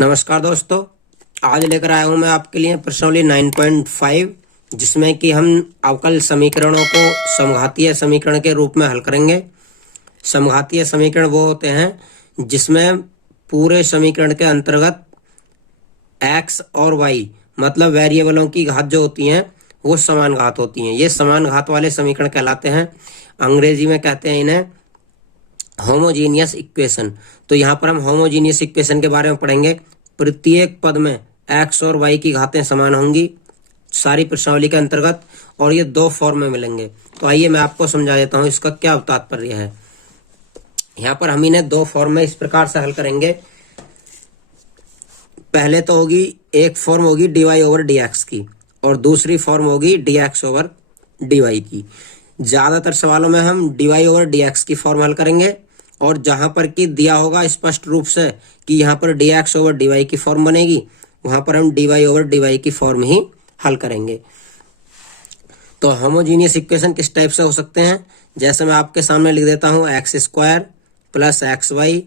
नमस्कार दोस्तों, आज लेकर आया हूं मैं आपके लिए प्रश्नावली 9.5 जिसमें कि हम अवकल समीकरणों को समघातीय समीकरण के रूप में हल करेंगे। समघातीय समीकरण वो होते हैं जिसमें पूरे समीकरण के अंतर्गत x और y मतलब वेरिएबलों की घात जो होती हैं वो समान घात होती हैं। ये समान घात वाले समीकरण कहलाते हैं। अंग्रेजी में कहते हैं इन्हें होमोजीनियस इक्वेशन। तो यहाँ पर हम होमोजीनियस इक्वेशन के बारे में पढ़ेंगे। प्रत्येक पद में x और y की घातें समान होंगी सारी प्रश्नावली के अंतर्गत, और ये दो फॉर्म में मिलेंगे। तो आइए मैं आपको समझा देता हूँ इसका क्या तात्पर्य है। यहाँ पर हम इन्हें दो फॉर्म में इस प्रकार से हल करेंगे। पहले तो होगी एक फॉर्म होगी dy ओवर dx की, और दूसरी फॉर्म होगी dx ओवर dy की। ज़्यादातर सवालों में हम dy ओवर dx की फॉर्म हल करेंगे, और जहां पर कि दिया होगा स्पष्ट रूप से कि यहाँ पर dx ओवर dy की फॉर्म बनेगी, वहां पर हम dy ओवर dy की फॉर्म ही हल करेंगे। तो होमोजीनियस इक्वेशन किस टाइप से हो सकते हैं, जैसे मैं आपके सामने लिख देता हूँ x square plus x y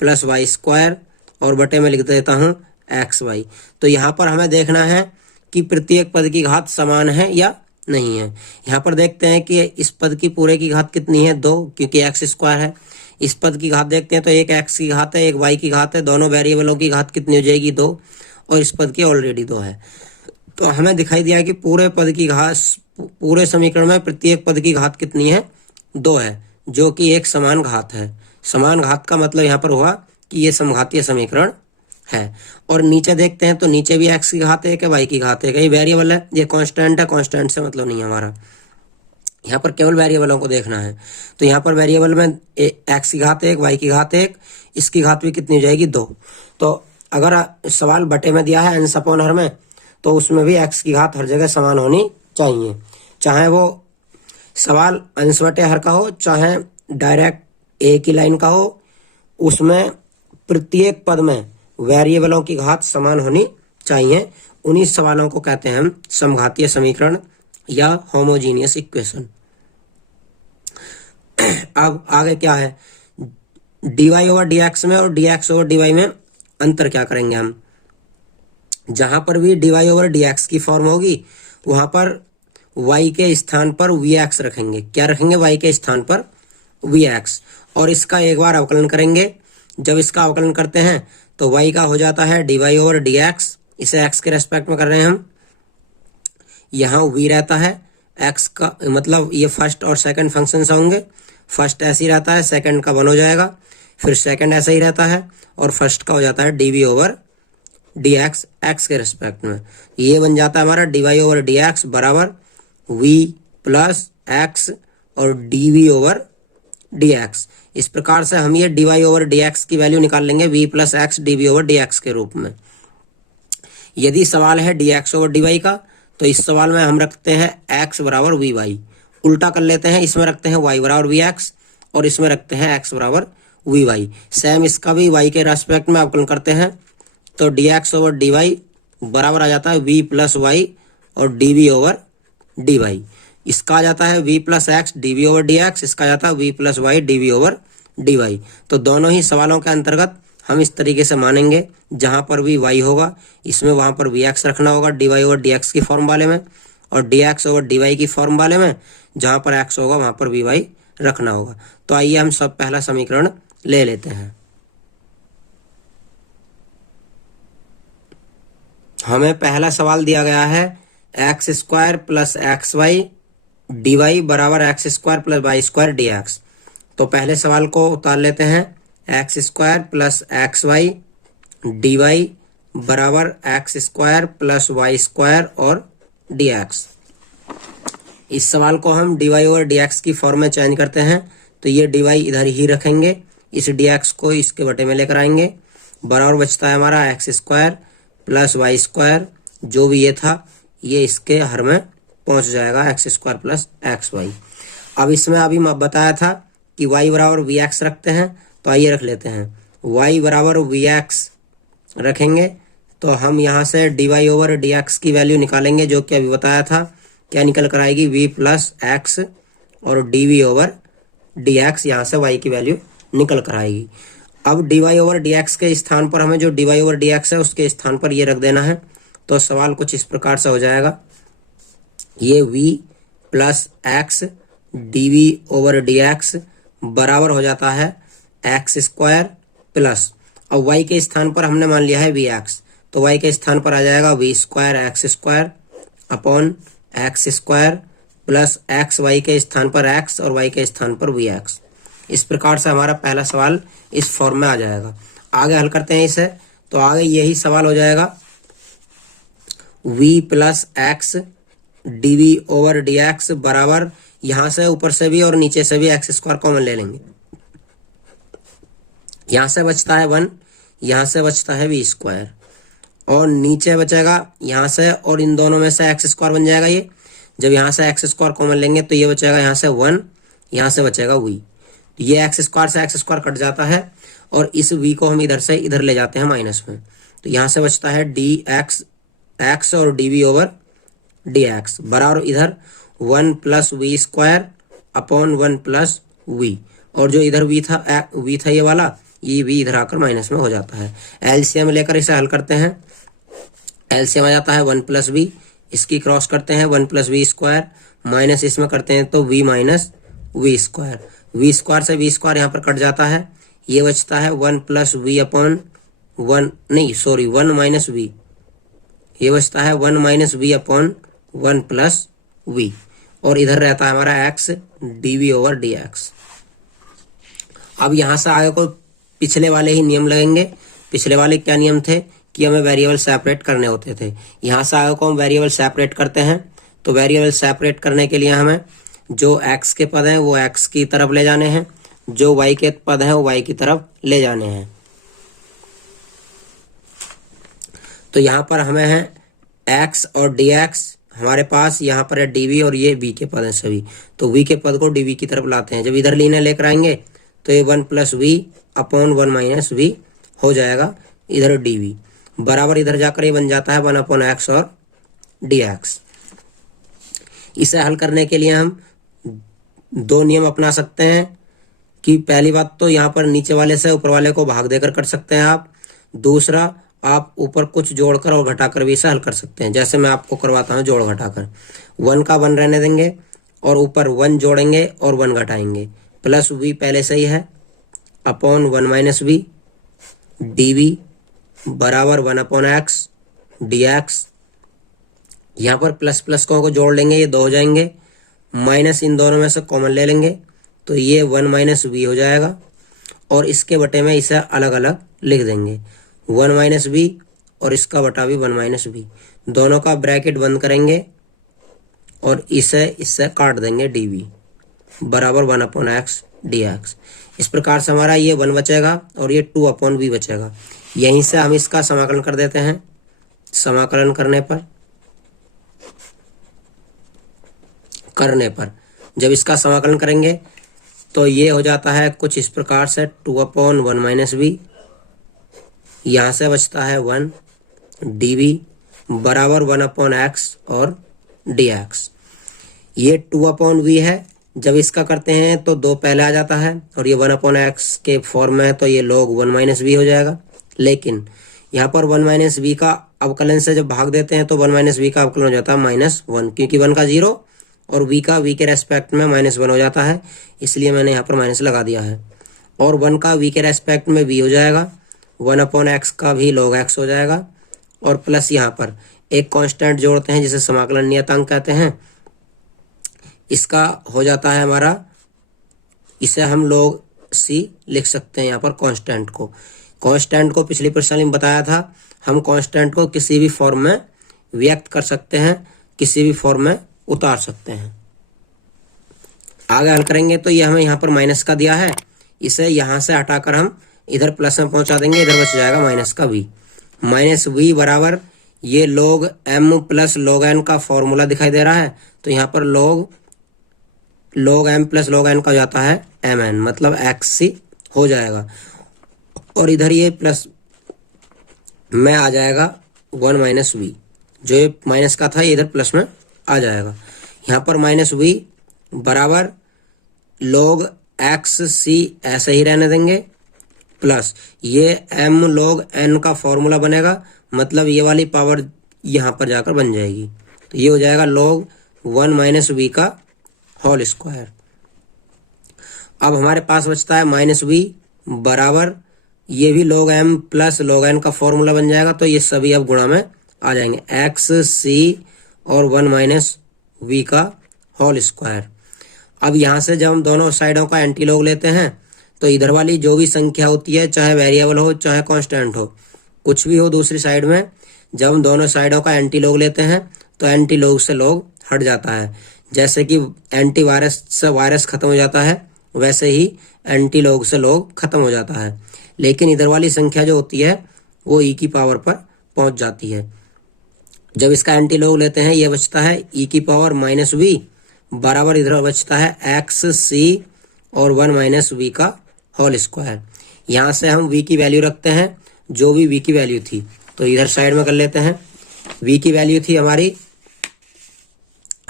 plus y square, और बटे में लिख देता हूँ एक्स वाई। तो यहाँ पर हमें देखना है कि प्रत्येक पद की घात समान है या नहीं है। यहाँ पर देखते हैं कि इस पद की पूरे की घात कितनी है, 2, क्योंकि एक्स स्क्वायर है। इस पद की घात देखते हैं तो एक x की घात है, एक y की घात है, दोनों वेरिएबलों की घात कितनी हो जाएगी, 2, और इस पद की ऑलरेडी 2 है। तो हमें दिखाई दिया कि पूरे पद की घात, पूरे समीकरण में प्रत्येक पद की घात कितनी है, 2 है, जो कि एक समान घात है। समान घात का मतलब यहाँ पर हुआ कि ये समघातीय समीकरण है। और नीचे देखते हैं तो नीचे भी x की घात है, y की घात है, ये वेरिएबल है, ये कांस्टेंट है, कांस्टेंट से मतलब नहीं है हमारा। यहाँ पर केवल वेरिएबलों को देखना है। तो यहाँ पर वेरिएबल में x की घात 1, y की घात 1, इसकी घात भी कितनी हो जाएगी, 2। तो अगर सवाल बटे में दिया है अंश अपॉन हर में, तो उसमें भी x की घात हर जगह समान होनी चाहिए, चाहे वो सवाल अंश बटे हर का हो, चाहे डायरेक्ट एक ही लाइन का हो। उसमें प्रत्येक पद में वेरिएबलों की घात समान होनी चाहिए। उन्हीं सवालों को कहते हैं हम समघातीय समीकरण या होमोजीनियस इक्वेशन। अब आगे क्या है, dy ओवर dx में और dx ओवर dy में अंतर क्या करेंगे हम। जहां पर भी dy ओवर dx की फॉर्म होगी वहां पर y के स्थान पर vx रखेंगे। क्या रखेंगे, y के स्थान पर vx, और इसका एक बार अवकलन करेंगे। जब इसका अवकलन करते हैं तो y का हो जाता है dy ओवर dx, इसे x के रेस्पेक्ट में कर रहे हैं हम। यहाँ v रहता है, x का मतलब ये फर्स्ट और सेकंड फंक्शन होंगे। फर्स्ट ऐसे ही रहता है, सेकंड का 1 हो जाएगा, फिर सेकंड ऐसा ही रहता है, और फर्स्ट का हो जाता है dv ओवर dx x के रेस्पेक्ट में। ये बन जाता है हमारा dy ओवर dx बराबर v प्लस x और dv ओवर dx। इस प्रकार से हम ये dy ओवर dx की वैल्यू निकाल लेंगे v plus x dv over dx के रूप में। यदि सवाल है dx ओवर dy का, तो इस सवाल में हम रखते हैं x बराबर vy। उल्टा कर लेते हैं, इसमें रखते हैं y बराबर vx और इसमें रखते हैं x बराबर vy। सेम इसका भी y के रेस्पेक्ट में अवकलन करते हैं, तो dx ओवर dy बराबर आ जाता है v प्लस y और dv ओवर dy। इसका आ जाता है v plus x dv over dx, इसका आ जाता है v plus y dv over dy। तो दोनों ही सवालों के अंतर्गत हम इस तरीके से मानेंगे, जहां पर भी y होगा इसमें वहां पर vx रखना होगा dy ओवर dx की फॉर्म वाले में, और dx ओवर dy की फॉर्म वाले में जहां पर x होगा वहां पर vy रखना होगा। तो आइए हम सब पहला समीकरण ले लेते हैं। हमें पहला सवाल दिया गया है x square plus x y dy बराबर x square plus y square dx। तो पहले सवाल को उतार लेते हैं, x square plus x y dy बराबर x square plus y square और dx। इस सवाल को हम dy और dx की फॉर्म में चेंज करते हैं, तो ये dy इधर ही रखेंगे, इस dx को इसके बटे में लेकर आएंगे। बराबर बचता है हमारा x square plus y square, जो भी ये था ये इसके हर में पहुंच जाएगा, x square plus x y. अब इसमें अभी मैं बताया था कि y बराबर vx रखते हैं, तो आइए रख लेते हैं y बराबर vx रखेंगे। तो हम यहाँ से dy ओवर dx की वैल्यू निकालेंगे, जो कि अभी बताया था। क्या निकल कर आएगी, v प्लस x और dv ओवर dx, यहाँ से y की वैल्यू निकल कर आएगी। अब dy ओवर dx के स्थान पर हमें जो dy ओवर dx है उसके स्थान पर ये रख देना है। तो सवाल कुछ इस प्रकार से हो जाएगा, ये v plus x D over dx बराबर हो जाता है एक्स स्क्वायर प्लस, अब y के स्थान पर हमने मान लिया है वी एक्स, तो y के स्थान पर आ जाएगा v square x square upon x square plus x, y के स्थान पर x और y के स्थान पर वी एक्स। इस प्रकार से हमारा पहला सवाल इस फॉर्म में आ जाएगा। आगे हल करते हैं इसे, तो आगे यही सवाल हो जाएगा v plus x D over d x बराबर, यहाँ से ऊपर से भी और नीचे से भी एक्स स्क्वायर कॉमन ले लेंगे, यहाँ से बचता है 1, यहाँ से बचता है वी स्क्वायर और नीचे बचेगा यहाँ से, और इन दोनों में से एक्स स्क्वायर बन जाएगा। ये जब यहाँ से एक्स स्क्वायर कॉमन लेंगे तो ये बचेगा यहाँ से 1, यहाँ से बचेगा वी, ये एक्स स्क्वायर से एक्स स्क्वायर कट जाता है और इस v को हम इधर से इधर ले जाते हैं माइनस में, तो यहाँ से बचता है डी एक्स एक्स और d v over d x बराबर इधर 1 plus v square upon 1 plus v, और जो इधर v था ये वाला, ये v इधर आकर माइनस में हो जाता है। एलसीएम लेकर इसे हल करते हैं, एलसीएम आ जाता है 1 प्लस वी, इसकी क्रॉस करते हैं 1 प्लस वी स्क्वायर माइनस इसमें करते हैं तो v minus v square, v square से वी स्क्वायर यहाँ पर कट जाता है, ये बचता है 1 plus v upon 1 minus v, ये बचता है 1 minus v upon 1 plus v, और इधर रहता है हमारा x d v over d x. अब यहाँ से आगे को पिछले वाले ही नियम लगेंगे। पिछले वाले क्या नियम थे कि हमें वेरिएबल सेपरेट करने होते थे, यहाँ से आगे को हम वेरिएबल सेपरेट करते हैं। तो वेरिएबल सेपरेट करने के लिए हमें जो x के पद हैं वो x की तरफ ले जाने हैं, जो y के पद हैं वो y की तरफ ले जाने हैं। तो यहाँ पर हमें है x और dx, हमारे पास यहाँ पर है dv और ये v के पद हैं सभी, तो v के पद को dv की तरफ लाते हैं। जब इधर लीने लेकर आएंगे तो ये 1 plus v upon 1 minus v हो जाएगा, इधर dv बराबर इधर जाकर ये बन जाता है 1 अपॉन एक्स और dx। इसे हल करने के लिए हम दो नियम अपना सकते हैं कि पहली बात तो यहाँ पर नीचे वाले से ऊपर वाले को भाग देकर कर सकते हैं आप, दूसरा आप ऊपर कुछ जोड़कर और घटाकर भी इसे हल कर सकते हैं। जैसे मैं आपको करवाता हूँ जोड़ घटाकर, 1 का 1 रहने देंगे और ऊपर 1 जोड़ेंगे और 1 घटाएंगे, प्लस वी पहले से ही है upon 1 minus v d v बराबर 1 अपॉन एक्स डी एक्स। यहाँ पर प्लस प्लस को जोड़ लेंगे, ये 2 हो जाएंगे, माइनस इन दोनों में से कॉमन ले लेंगे तो ये 1 माइनस वी हो जाएगा, और इसके बटे में इसे अलग अलग लिख देंगे 1 माइनस वी और इसका बटा भी 1 माइनस वी, दोनों का ब्रैकेट बंद करेंगे और इससे काट देंगे डी वी बराबर 1 अपॉन एक्स डी एक्स। इस प्रकार से हमारा ये 1 बचेगा और ये 2 अपॉन वी बचेगा। यहीं से हम इसका समाकलन कर देते हैं। समाकलन करने पर जब इसका समाकलन करेंगे तो ये हो जाता है कुछ इस प्रकार से 2 अपॉन 1 माइनस वी, यहाँ से बचता है 1 डी वी बराबर 1 अपॉन एक्स और डी एक्स। ये 2 अपॉन वी है, जब इसका करते हैं तो 2 पहले आ जाता है और ये 1 अपॉन एक्स के फॉर्म में है तो ये log 1 माइनस वी हो जाएगा। लेकिन यहाँ पर 1 माइनस वी का अवकलन से जब भाग देते हैं तो 1 माइनस वी का अवकलन हो जाता है -1, क्योंकि 1 का 0 और v का v के रेस्पेक्ट में -1 हो जाता है, इसलिए मैंने यहाँ पर माइनस लगा दिया है। और 1 का v के रेस्पेक्ट में v हो जाएगा, 1 अपॉन एक्स का भी log x हो जाएगा, और प्लस यहाँ पर एक कांस्टेंट जोड़ते हैं जिसे समाकलन नियतांक कहते हैं, इसका हो जाता है हमारा, इसे हम log c लिख सकते हैं यहाँ पर कांस्टेंट को। कांस्टेंट को पिछली प्रश्नावली में बताया था, हम कांस्टेंट को किसी भी फॉर्म में व्यक्त कर सकते हैं, किसी भी फॉर्म में उतार सकते हैं। आगे हल करेंगे तो ये हमें यहाँ पर माइनस का दिया है, इसे यहाँ से हटाकर हम इधर प्लस में पहुंचा देंगे, इधर बच जाएगा माइनस का v। माइनस वी बराबर ये log m plus log n का फॉर्मूला दिखाई दे रहा है, तो यहाँ पर log m plus log n का हो जाता है mn, मतलब xc हो जाएगा, और इधर ये प्लस में आ जाएगा 1 माइनस वी, जो ये माइनस का था ये इधर प्लस में आ जाएगा। यहाँ पर माइनस वी बराबर log एक्स सी ऐसे ही रहने देंगे, प्लस ये m log n का फॉर्मूला बनेगा, मतलब ये वाली पावर यहाँ पर जाकर बन जाएगी। तो ये हो जाएगा log 1 माइनस वी का होल स्क्वायर। अब हमारे पास बचता है माइनस वी बराबर, ये भी log m plus log n का फॉर्मूला बन जाएगा। तो ये सभी अब गुणा में आ जाएंगे, एक्स सी और 1 माइनस वी का होल स्क्वायर। अब यहाँ से जब हम दोनों साइडों का एंटी लॉग लेते हैं तो इधर वाली जो भी संख्या होती है, चाहे वेरिएबल हो चाहे कांस्टेंट हो, कुछ भी हो दूसरी साइड में, जब हम दोनों साइडों का एंटी लॉग लेते हैं तो एंटी लॉग से लॉग हट जाता है। जैसे कि एंटी वायरस से वायरस खत्म हो जाता है, वैसे ही एंटी लॉग से लॉग खत्म हो जाता है। लेकिन इधर वाली संख्या जो होती है वो ई की पावर पर पहुंच जाती है। जब इसका एंटी लॉग लेते हैं, ये बचता है ई की पावर माइनस वी बराबर, इधर बचता है एक्स सी और 1 माइनस वी का होल स्क्वायर। यहाँ से हम v की वैल्यू रखते हैं, जो भी v की वैल्यू थी, तो इधर साइड में कर लेते हैं। v की वैल्यू थी हमारी,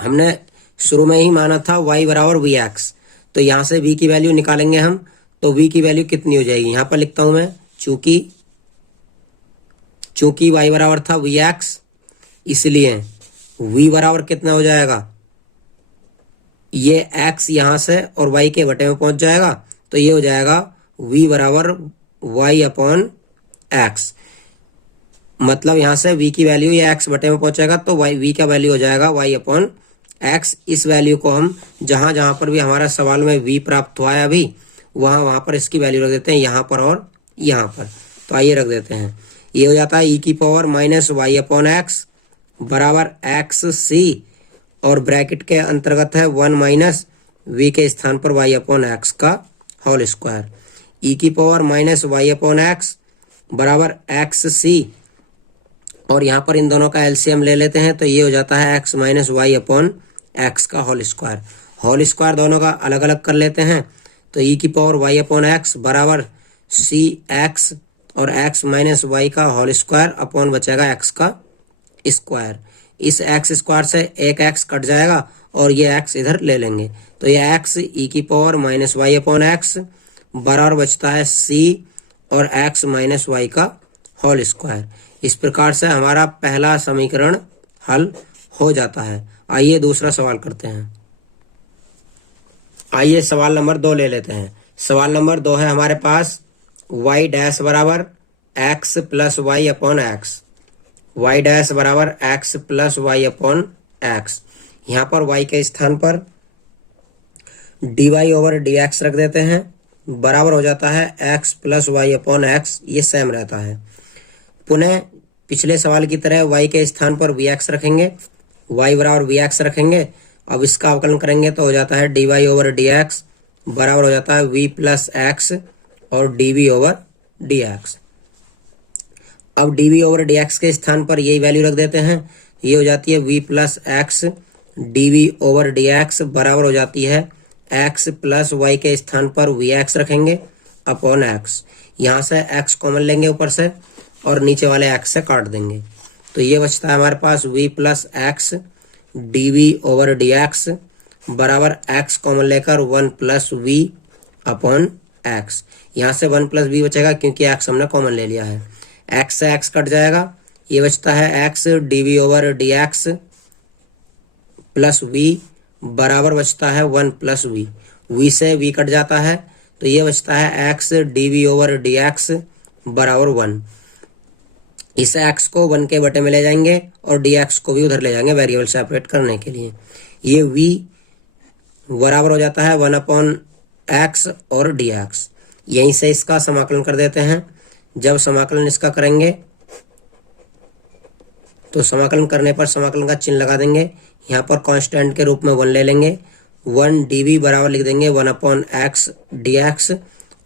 हमने शुरू में ही माना था y बराबर वी एक्स, तो यहाँ से v की वैल्यू निकालेंगे हम। तो v की वैल्यू कितनी हो जाएगी, यहाँ पर लिखता हूं मैं, चूंकि y बराबर था वी एक्स, इसलिए v बराबर कितना हो जाएगा, ये x यहाँ से और y के बटे में पहुंच जाएगा। तो ये हो जाएगा v बराबर y अपॉन एक्स, मतलब यहाँ से v की वैल्यू ये x बटे में पहुंचेगा, तो v का वैल्यू हो जाएगा y अपॉन एक्स। इस वैल्यू को हम जहां जहां पर भी हमारा सवाल में v प्राप्त हुआ है अभी, वहां पर इसकी वैल्यू रख देते हैं, यहाँ पर और यहाँ पर। तो आइए रख देते हैं, ये हो जाता है ई की power minus y upon x बराबर एक्स सी, और ब्रैकेट के अंतर्गत है 1 माइनस वी के स्थान पर वाई अपॉन एक्स का होल स्क्वायर। ई की power minus y upon x बराबर एक्स सी, और यहाँ पर इन दोनों का एलसीएम ले लेते हैं, तो ये हो जाता है x minus y upon x का होल स्क्वायर। होल स्क्वायर दोनों का अलग अलग कर लेते हैं, तो ई की पावर वाई अपॉन एक्स बराबर सी एक्स और एक्स माइनस वाई का होल स्क्वायर अपॉन बचेगा एक्स का स्क्वायर। इस एक्स स्क्वायर से एक एक्स कट जाएगा और ये एक्स इधर ले लेंगे, तो ये एक्स ई की power minus y upon x बराबर बचता है सी और एक्स माइनस वाई का होल स्क्वायर। इस प्रकार से हमारा पहला समीकरण हल हो जाता है। आइए दूसरा सवाल करते हैं। आइए सवाल नंबर 2 ले लेते हैं। सवाल नंबर 2 है हमारे पास y डैश बराबर x plus y upon x, y dash बराबर x plus y upon x. यहाँ पर y के स्थान पर dy ओवर dx रख देते हैं, बराबर हो जाता है x plus y upon x, ये सेम रहता है। पुनः पिछले सवाल की तरह y के स्थान पर vx रखेंगे, y बराबर vx रखेंगे। अब इसका अवकलन करेंगे तो हो जाता है dy ओवर dx बराबर हो जाता है v प्लस एक्स और dv ओवर dx। अब dv ओवर dx के स्थान पर यही वैल्यू रख देते हैं, ये हो जाती है v plus x dv over dx बराबर हो जाती है x प्लस वाई के स्थान पर vx रखेंगे अपॉन x। यहाँ से x कॉमन लेंगे ऊपर से और नीचे वाले x से काट देंगे, तो ये बचता है हमारे पास v plus x dv over dx बराबर x कॉमन लेकर 1 प्लस v अपॉन x। यहाँ से 1 प्लस v बचेगा क्योंकि x हमने कॉमन ले लिया है, x से x कट जाएगा, ये बचता है x dv over dx plus v बराबर बचता है 1 प्लस v। v से v कट जाता है, तो ये बचता है x dv ओवर dx बराबर 1। इस x को 1 के बटे में ले जाएंगे और dx को भी उधर ले जाएंगे वेरिएबल सेपरेट करने के लिए। ये v बराबर हो जाता है 1 अपॉन एक्स और dx। यहीं से इसका समाकलन कर देते हैं। जब समाकलन इसका करेंगे तो समाकलन करने पर समाकलन का चिन्ह लगा देंगे, यहाँ पर कांस्टेंट के रूप में 1 ले लेंगे, 1 dv बराबर लिख देंगे 1 अपॉन एक्स dx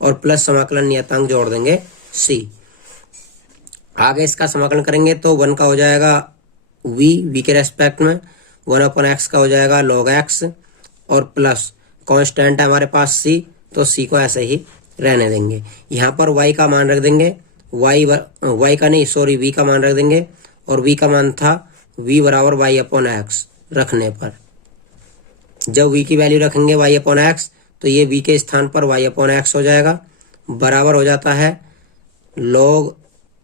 और प्लस समाकलन नियतांक जोड़ देंगे c। आगे इसका समाकलन करेंगे तो 1 का हो जाएगा v के रेस्पेक्ट में, 1 अपॉन एक्स का हो जाएगा log x और प्लस कांस्टेंट है हमारे पास c, तो c को ऐसे ही रहने देंगे। यहाँ पर y का मान रख देंगे, y का नहीं सॉरी v का मान रख देंगे, और v का मान था v बराबर y अपॉन एक्स रखने पर। जब v की वैल्यू रखेंगे y अपॉन एक्स तो ये v के स्थान पर y अपॉन एक्स हो जाएगा, बराबर हो जाता है log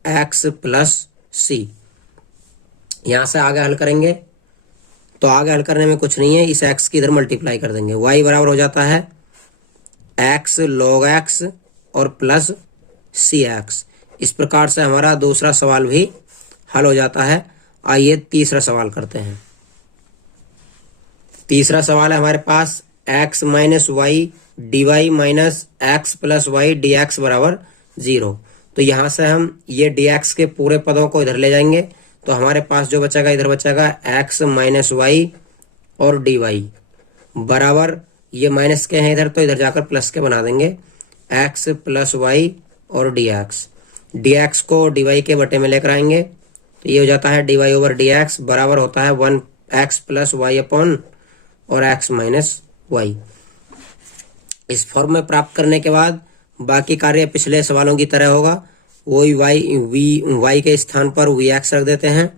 x प्लस सी। यहाँ से आगे हल करेंगे तो आगे हल करने में कुछ नहीं है, इस x की इधर मल्टीप्लाई कर देंगे। y बराबर हो जाता है x log x और प्लस सी एक्स। इस प्रकार से हमारा दूसरा सवाल भी हल हो जाता है। आइए तीसरा सवाल करते हैं। तीसरा सवाल है हमारे पास x minus y d y minus x plus y d x बराबर 0। तो यहाँ से हम ये डी एक्स के पूरे पदों को इधर ले जाएंगे तो हमारे पास जो बचेगा इधर बचेगा x माइनस वाई और डी वाई बराबर, ये माइनस के हैं इधर तो इधर जाकर प्लस के बना देंगे, x प्लस वाई और डी एक्स को डी वाई के बटे में लेकर आएंगे तो ये हो जाता है d y over d x बराबर होता है 1x प्लस वाई अपॉन और x माइनस वाई। इस फॉर्म में प्राप्त करने के बाद बाकी कार्य पिछले सवालों की तरह होगा। वही y के स्थान पर vx रख देते हैं।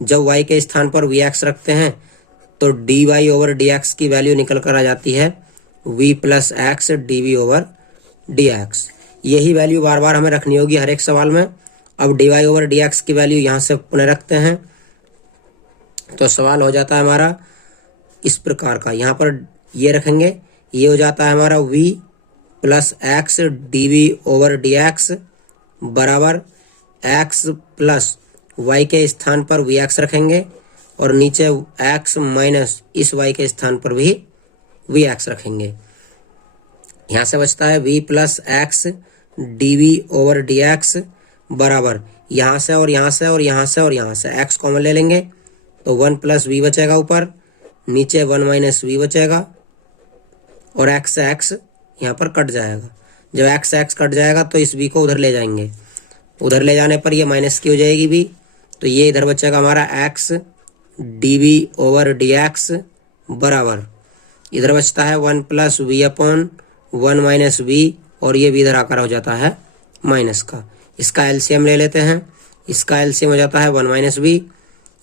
जब y के स्थान पर vx रखते हैं तो dy ओवर dx की वैल्यू निकल कर आ जाती है v plus x D over dx। यही वैल्यू बार बार हमें रखनी होगी हर एक सवाल में। अब dy ओवर dx की वैल्यू यहाँ से पुनः रखते हैं तो सवाल हो जाता है हमारा इस प्रकार का। यहाँ पर ये रखेंगे, ये हो जाता है हमारा v plus x D over d x बराबर x प्लस y के स्थान पर vx रखेंगे और नीचे x माइनस इस y के स्थान पर भी vx रखेंगे। यहाँ से बचता है v plus x D over d x बराबर, यहाँ से और यहाँ से और यहाँ से और यहाँ से x कॉमन ले लेंगे तो 1 प्लस वी बचेगा ऊपर, नीचे 1 माइनस वी बचेगा और x यहाँ पर कट जाएगा। जब x कट जाएगा तो इस v को उधर ले जाएंगे, उधर ले जाने पर ये माइनस की हो जाएगी v, तो ये इधर बचेगा हमारा x d over d x बराबर, इधर बचता है 1 plus v upon 1 minus v और ये भी इधर आकर हो जाता है माइनस का। इसका एलसीएम ले लेते हैं, इसका एलसीएम हो जाता है 1 माइनस वी,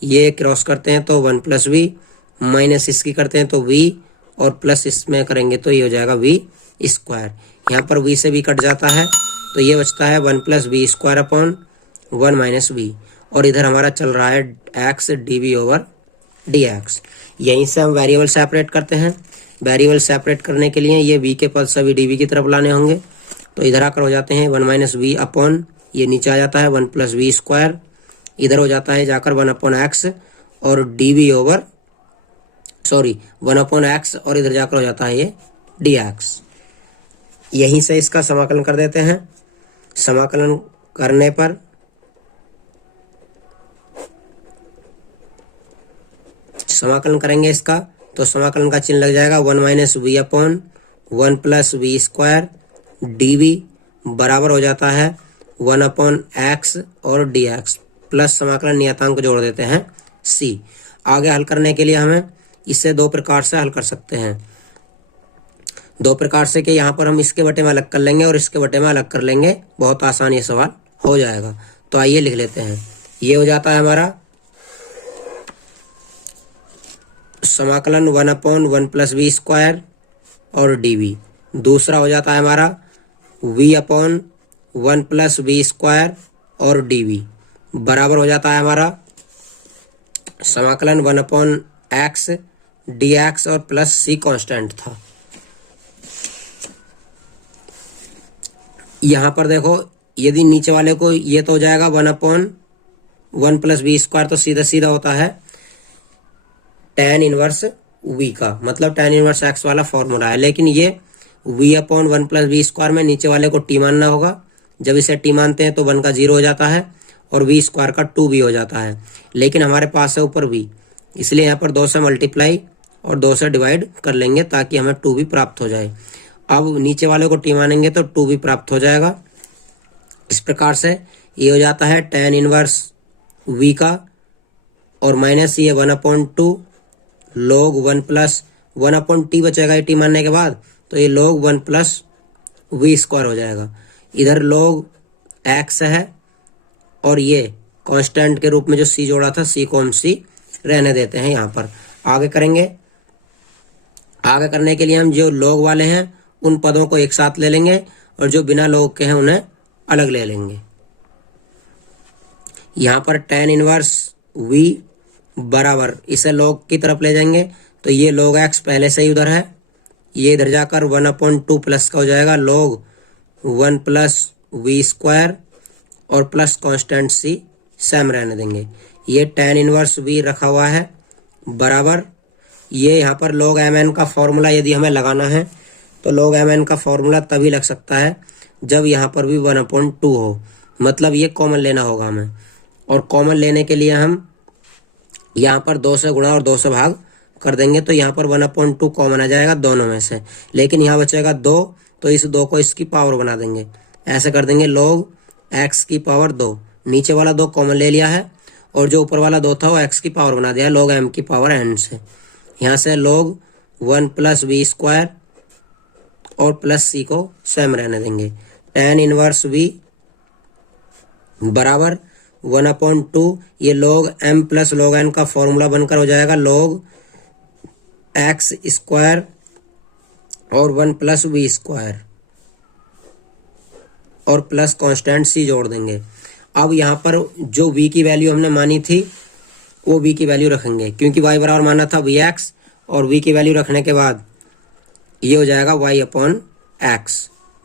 ये क्रॉस करते हैं तो 1 प्लस वी, माइनस इसकी करते हैं तो v और प्लस इसमें करेंगे तो ये हो जाएगा v स्क्वायर। यहाँ पर v से v कट जाता है तो ये बचता है 1 plus v square upon 1 minus v और इधर हमारा चल रहा है x d over d x. यहीं से हम वेरिएबल सेपरेट करते हैं। वेरिएबल सेपरेट करने के लिए ये v के पद सभी डी की तरफ लाने होंगे तो इधर आकर हो जाते हैं 1 माइनस वी अपॉन, ये नीचे आ जाता है 1 प्लस वी स्क्वायर, इधर हो जाता है जाकर 1 अपॉन एक्स और डी ओवर 1 अपॉन एक्स और इधर जाकर हो जाता है ये डी एक्स। यहीं से इसका समाकलन कर देते हैं। समाकलन करने पर समाकलन करेंगे इसका तो समाकलन का चिन्ह लग जाएगा 1 minus v upon 1 plus v square d बराबर हो जाता है 1 अपॉन एक्स और डी एक्स प्लस समाकलन नियतांक जोड़ देते हैं c। आगे हल करने के लिए हमें इसे दो प्रकार से हल कर सकते हैं। दो प्रकार से कि यहाँ पर हम इसके बटे में अलग कर लेंगे और इसके बटे में अलग कर लेंगे, बहुत आसान ये सवाल हो जाएगा। तो आइए लिख लेते हैं। ये हो जाता है हमारा समाकलन 1 अपॉन 1 प्लस वी स्क्वायर और डी। दूसरा हो जाता है हमारा v upon 1 plus v square और डी बराबर हो जाता है हमारा समाकलन 1 अपॉन एक्स डी एक्स और प्लस सी कांस्टेंट था। यहाँ पर देखो यदि नीचे वाले को ये तो हो जाएगा 1 अपॉन 1 प्लस वी स्क्वायर तो सीधा सीधा होता है tan इनवर्स v का, मतलब tan इनवर्स x वाला फॉर्मूला है। लेकिन ये v upon 1 plus v square में नीचे वाले को t मानना होगा। जब इसे t मानते हैं तो 1 का 0 हो जाता है और v स्क्वायर का 2v हो जाता है। लेकिन हमारे पास है ऊपर v, इसलिए यहाँ पर 2 से मल्टीप्लाई और 2 से डिवाइड कर लेंगे ताकि हमें 2v प्राप्त हो जाए। अब नीचे वाले को t मानेंगे तो 2v प्राप्त हो जाएगा। इस प्रकार से ये हो जाता है tan इनवर्स v का और माइनस ये 1 upon 2 log 1 plus 1 upon T बचेगा ये t मानने के बाद, तो ये log 1 प्लस वी स्क्वायर हो जाएगा। इधर log x है और ये कांस्टेंट के रूप में जो c जोड़ा था c को हम c रहने देते हैं। यहाँ पर आगे करेंगे। आगे करने के लिए हम जो log वाले हैं उन पदों को एक साथ ले लेंगे और जो बिना log के हैं उन्हें अलग ले लेंगे। यहाँ पर tan इनवर्स v बराबर, इसे log की तरफ ले जाएंगे तो ये log x पहले से ही उधर है, ये इधर जाकर 1/2 प्लस का हो जाएगा log 1 प्लस वी स्क्वायर और प्लस कांस्टेंट c सेम रहने देंगे। ये tan इनवर्स v रखा हुआ है बराबर, ये यहाँ पर log mn का फॉर्मूला यदि हमें लगाना है तो log mn का फॉर्मूला तभी लग सकता है जब यहाँ पर भी 1/2 हो, मतलब ये कॉमन लेना होगा हमें। और कॉमन लेने के लिए हम यहाँ पर 2 से गुणा और 2 से भाग कर देंगे तो यहाँ पर 1/2 कॉमन आ जाएगा दोनों में से, लेकिन यहाँ बचेगा 2 तो इस 2 को इसकी पावर बना देंगे। ऐसे कर देंगे log x की पावर 2, नीचे वाला 2 कॉमन ले लिया है और जो ऊपर वाला 2 था वो x की पावर बना दिया log m की पावर n से। यहाँ से log 1 प्लस वी स्क्वायर और प्लस c को सेम रहने देंगे। tan इनवर्स v बराबर 1/2, ये log m plus log n का फॉर्मूला बनकर हो जाएगा log x स्क्वायर और 1 प्लस वी स्क्वायर और प्लस कांस्टेंट c जोड़ देंगे। अब यहाँ पर जो v की वैल्यू हमने मानी थी वो v की वैल्यू रखेंगे, क्योंकि y बराबर माना था vx और v की वैल्यू रखने के बाद ये हो जाएगा y/x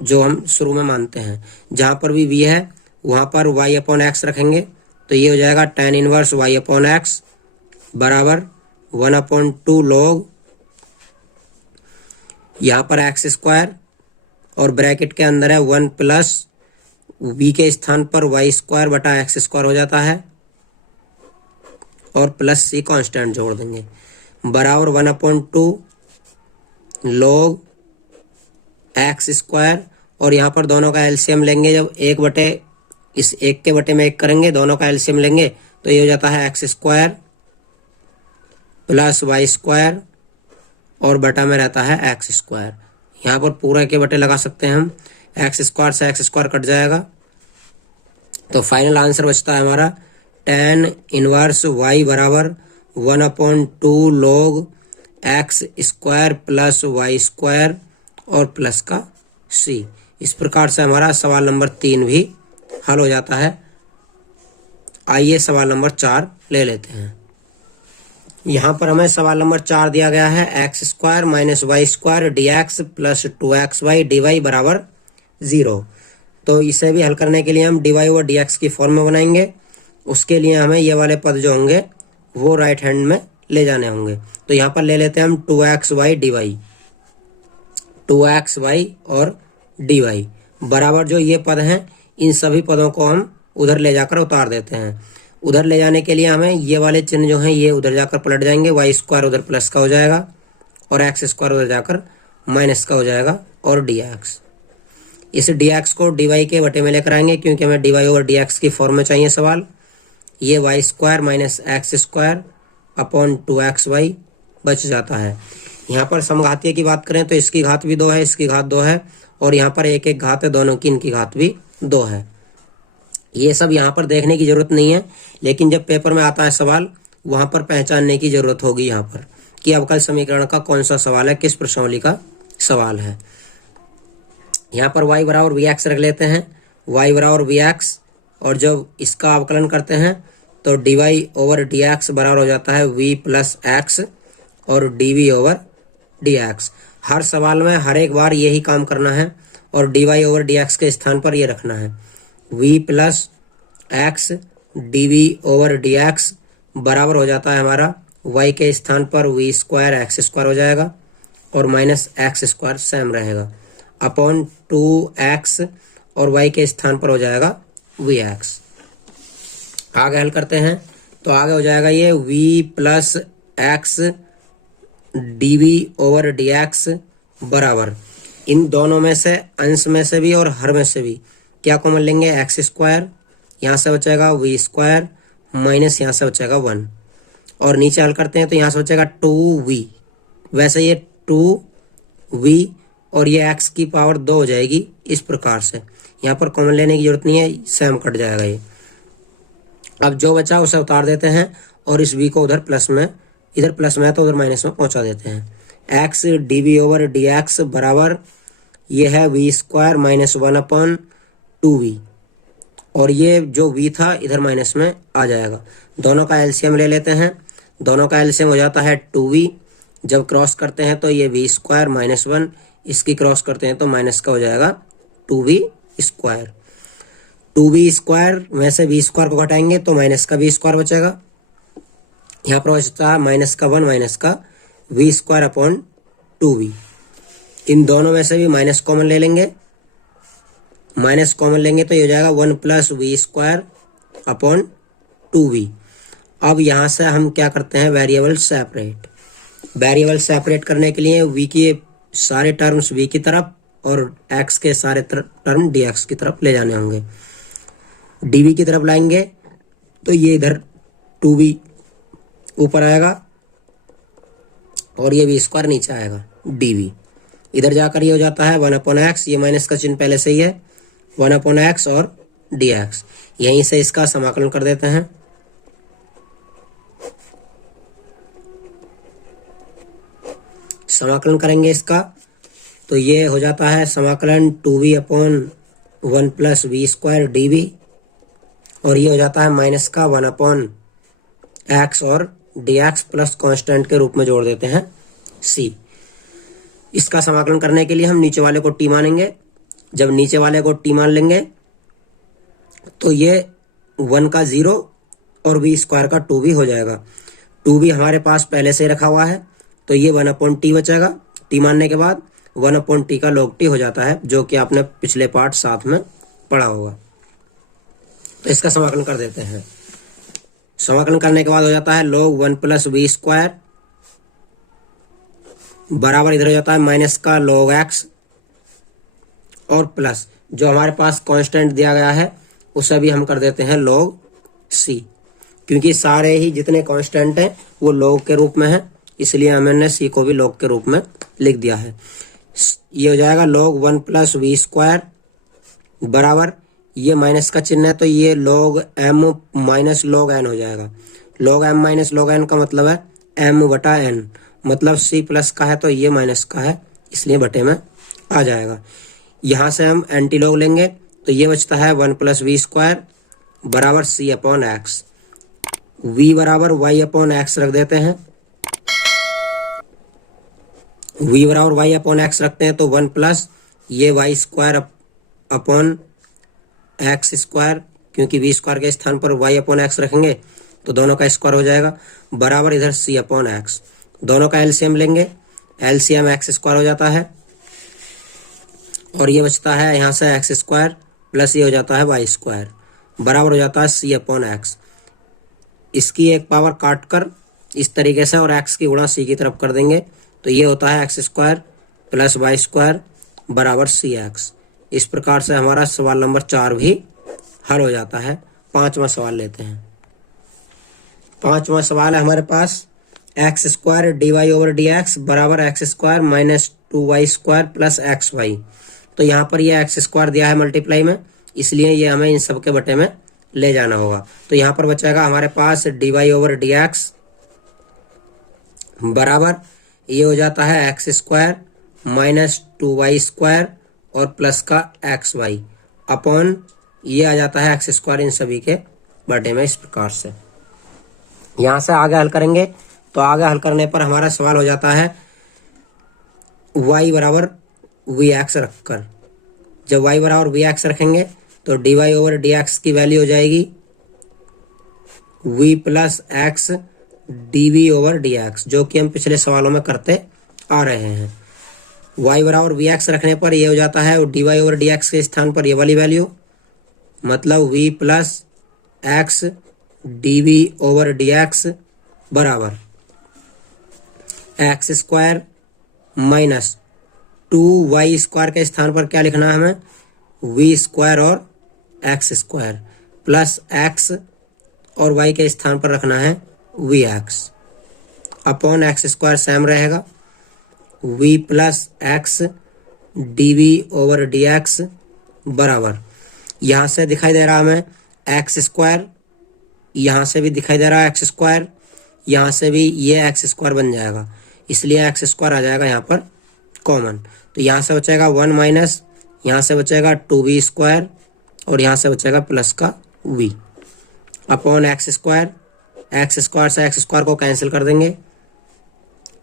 जो हम शुरू में मानते हैं। जहाँ पर भी v है वहाँ पर y/x रखेंगे तो ये हो जाएगा tan इनवर्स y/x बराबर 1/2 log यहाँ पर x स्क्वायर और ब्रैकेट के अंदर है 1 प्लस v के स्थान पर y स्क्वायर बटा x स्क्वायर हो जाता है और प्लस c कांस्टेंट जोड़ देंगे बराबर 1/2 log x स्क्वायर, और यहाँ पर दोनों का एलसीएम लेंगे, जब इस एक के बटे में एक करेंगे दोनों का एलसीएम लेंगे तो ये हो जाता है x square plus y square और बटा में रहता है x स्क्वायर। यहाँ पर पूरा के बटे लगा सकते हैं हम, x स्क्वायर से x स्क्वायर कट जाएगा तो फाइनल आंसर बचता है हमारा tan इनवर्स y बराबर 1/2 log x square plus y square और प्लस का c। इस प्रकार से हमारा सवाल नंबर 3 भी हल हो जाता है। आइए सवाल नंबर 4 ले लेते हैं। यहाँ पर हमें सवाल नंबर 4 दिया गया है x square minus y square d x plus 2xy dy बराबर 0। तो इसे भी हल करने के लिए हम dy और dx की फॉर्म में बनाएंगे। उसके लिए हमें ये वाले पद जो होंगे वो राइट हैंड में ले जाने होंगे। तो यहाँ पर ले लेते हैं हम 2xy dy, 2xy और dy बराबर जो ये पद हैं इन सभी पदों को हम उधर ले जाकर उतार देते हैं। उधर ले जाने के लिए हमें ये वाले चिन्ह जो हैं ये उधर जाकर पलट जाएंगे, वाई स्क्वायर उधर प्लस का हो जाएगा और एक्स स्क्वायर उधर जाकर माइनस का हो जाएगा और डी एक्स। इस डी एक्स को डी वाई के बटे में लेकर आएंगे क्योंकि हमें डी वाई और डी एक्स की फॉर्म में चाहिए सवाल। ये y square minus x square upon 2xy बच जाता है। यहाँ पर समघातीय की बात करें तो इसकी घात भी 2 है, इसकी घात 2 है और यहाँ पर एक एक घात है, दोनों की इनकी घात भी 2 है। ये सब यहाँ पर देखने की जरूरत नहीं है, लेकिन जब पेपर में आता है सवाल वहाँ पर पहचानने की जरूरत होगी यहाँ पर कि अवकल समीकरण का कौन सा सवाल है, किस प्रश्नावली का सवाल है। यहाँ पर y बराबर वी एक्स रख लेते हैं, y बराबर वी एक्स, और जब इसका अवकलन करते हैं तो d y over d x बराबर हो जाता है v प्लस एक्स और d v over d x. हर सवाल में हर एक बार यही काम करना है और d y over d x के स्थान पर ये रखना है v plus x d v over d x बराबर हो जाता है हमारा y के स्थान पर v स्क्वायर एक्स स्क्वायर हो जाएगा और माइनस एक्स स्क्वायर सेम रहेगा अपॉन 2x और y के स्थान पर हो जाएगा vx। आगे हल करते हैं तो आगे हो जाएगा ये v plus x d v over d x बराबर, इन दोनों में से अंश में से भी और हर में से भी क्या कॉमन लेंगे, एक्स स्क्वायर, यहाँ से बचेगा वी स्क्वायर माइनस यहाँ से बचेगा 1 और नीचे हल करते हैं तो यहाँ से बचेगा 2v। वैसे ये 2v और ये x की पावर 2 हो जाएगी इस प्रकार से। यहाँ पर कॉमन लेने की जरूरत नहीं है, सेम कट जाएगा ये। अब जो बचा उसे उतार देते हैं और इस v को उधर प्लस में, इधर प्लस में है तो उधर माइनस में पहुंचा देते हैं। x d v over d x बराबर ये है वी स्क्वायर माइनस 1/2v, और ये जो v था इधर माइनस में आ जाएगा। दोनों का एलसीएम ले लेते हैं। दोनों का एलसीएम हो जाता है 2v। जब क्रॉस करते हैं तो ये वी स्क्वायर माइनस 1, इसकी क्रॉस करते हैं तो माइनस का हो जाएगा 2v स्क्वायर। 2v स्क्वायर में से वी स्क्वायर को घटाएंगे तो माइनस का वी स्क्वायर बचेगा। यहाँ पर बचता है माइनस का 1 माइनस का वी स्क्वायर अपॉन 2v। इन दोनों में से भी माइनस कॉमन ले लेंगे। माइनस कॉमन लेंगे तो ये हो जाएगा 1 plus v square upon 2v। अब यहाँ से हम क्या करते हैं, वेरिएबल सेपरेट। वेरिएबल सेपरेट करने के लिए v के सारे टर्म्स v की तरफ और x के सारे टर्म dx की तरफ ले जाने होंगे। dv की तरफ लाएंगे तो ये इधर 2v ऊपर आएगा और ये v स्क्वायर नीचे आएगा dv। इधर जाकर ये हो जाता है 1/x, ये माइनस का चिन्ह पहले से ही है, 1/x और dx। यहीं से इसका समाकलन कर देते हैं। समाकलन करेंगे इसका तो ये हो जाता है समाकलन 2v upon 1 plus v square dv, और ये हो जाता है माइनस का 1/x और dx प्लस कांस्टेंट के रूप में जोड़ देते हैं c। इसका समाकलन करने के लिए हम नीचे वाले को t मानेंगे। जब नीचे वाले को t मान लेंगे तो ये 1 का 0 और v स्क्वायर का 2v हो जाएगा। 2v हमारे पास पहले से रखा हुआ है तो ये 1/t बचेगा। t मानने के बाद 1/t का log t हो जाता है, जो कि आपने पिछले पार्ट 7 में पढ़ा होगा। तो इसका समाकलन कर देते हैं। समाकलन करने के बाद हो जाता है log 1 प्लस वी स्क्वायर बराबर इधर हो जाता है माइनस का log x और प्लस जो हमारे पास कांस्टेंट दिया गया है उसे भी हम कर देते हैं log c, क्योंकि सारे ही जितने कांस्टेंट हैं वो log के रूप में है, इसलिए हमने c को भी log के रूप में लिख दिया है। ये हो जाएगा log 1 प्लस वी स्क्वायर बराबर, ये माइनस का चिन्ह है तो ये log m minus log n हो जाएगा। log m minus log n का मतलब है m/n, मतलब c प्लस का है तो ये माइनस का है, इसलिए बटे में आ जाएगा। यहाँ से हम एंटी लॉग लेंगे तो ये बचता है 1 प्लस वी स्क्वायर बराबर c अपॉन एक्स। v बराबर y अपॉन एक्स रख देते हैं। v बराबर y अपॉन एक्स रखते हैं तो 1 प्लस ये y square upon x square, क्योंकि v स्क्वायर के स्थान पर y अपॉन एक्स रखेंगे तो दोनों का स्क्वायर हो जाएगा बराबर इधर c अपॉन एक्स। दोनों का एलसीएम लेंगे, एलसीएम एक्स स्क्वायर हो जाता है और ये बचता है यहाँ से एक्स स्क्वायर प्लस ये हो जाता है वाई स्क्वायर बराबर हो जाता है c अपॉन एक्स। इसकी एक पावर काट कर इस तरीके से और x की गुणा c की तरफ कर देंगे तो ये होता है x square plus y square बराबर cx। इस प्रकार से हमारा सवाल नंबर 4 भी हल हो जाता है। 5वां सवाल लेते हैं। 5वां सवाल है हमारे पास x square dy over dx बराबर x square minus 2y square plus xy। तो यहाँ पर ये एक्स स्क्वायर दिया है मल्टीप्लाई में, इसलिए ये हमें इन सब के बटे में ले जाना होगा। तो यहाँ पर बचेगा हमारे पास dy ओवर dx बराबर ये हो जाता है x square minus 2y square और प्लस का xy अपॉन ये आ जाता है एक्स स्क्वायर इन सभी के बटे में। इस प्रकार से यहाँ से आगे हल करेंगे तो आगे हल करने पर हमारा सवाल हो जाता है y बराबर वी एक्स रखकर। जब y बराबर वी एक्स रखेंगे तो dy ओवर dx की वैल्यू हो जाएगी v plus x dv over dx, जो कि हम पिछले सवालों में करते आ रहे हैं। y बराबर वी एक्स रखने पर ये हो जाता है dy ओवर dx के स्थान पर ये वाली वैल्यू, मतलब v plus x dv over dx बराबर x square minus 2y square के स्थान पर क्या लिखना है हमें, v स्क्वायर और एक्स स्क्वायर प्लस एक्स और y के स्थान पर रखना है vx upon x square same रहेगा v plus x dv over dx बराबर, यहाँ से दिखाई दे रहा हमें एक्स स्क्वायर, यहाँ से भी दिखाई दे रहा है एक्स स्क्वायर, यहाँ से भी ये एक्स स्क्वायर बन जाएगा, इसलिए एक्स स्क्वायर आ जाएगा यहाँ पर कॉमन। तो यहाँ से बचेगा 1 माइनस, यहाँ से बचेगा 2b स्क्वायर और यहाँ से बचेगा प्लस का v upon x square. X square से एक्स स्क्वायर को कैंसिल कर देंगे,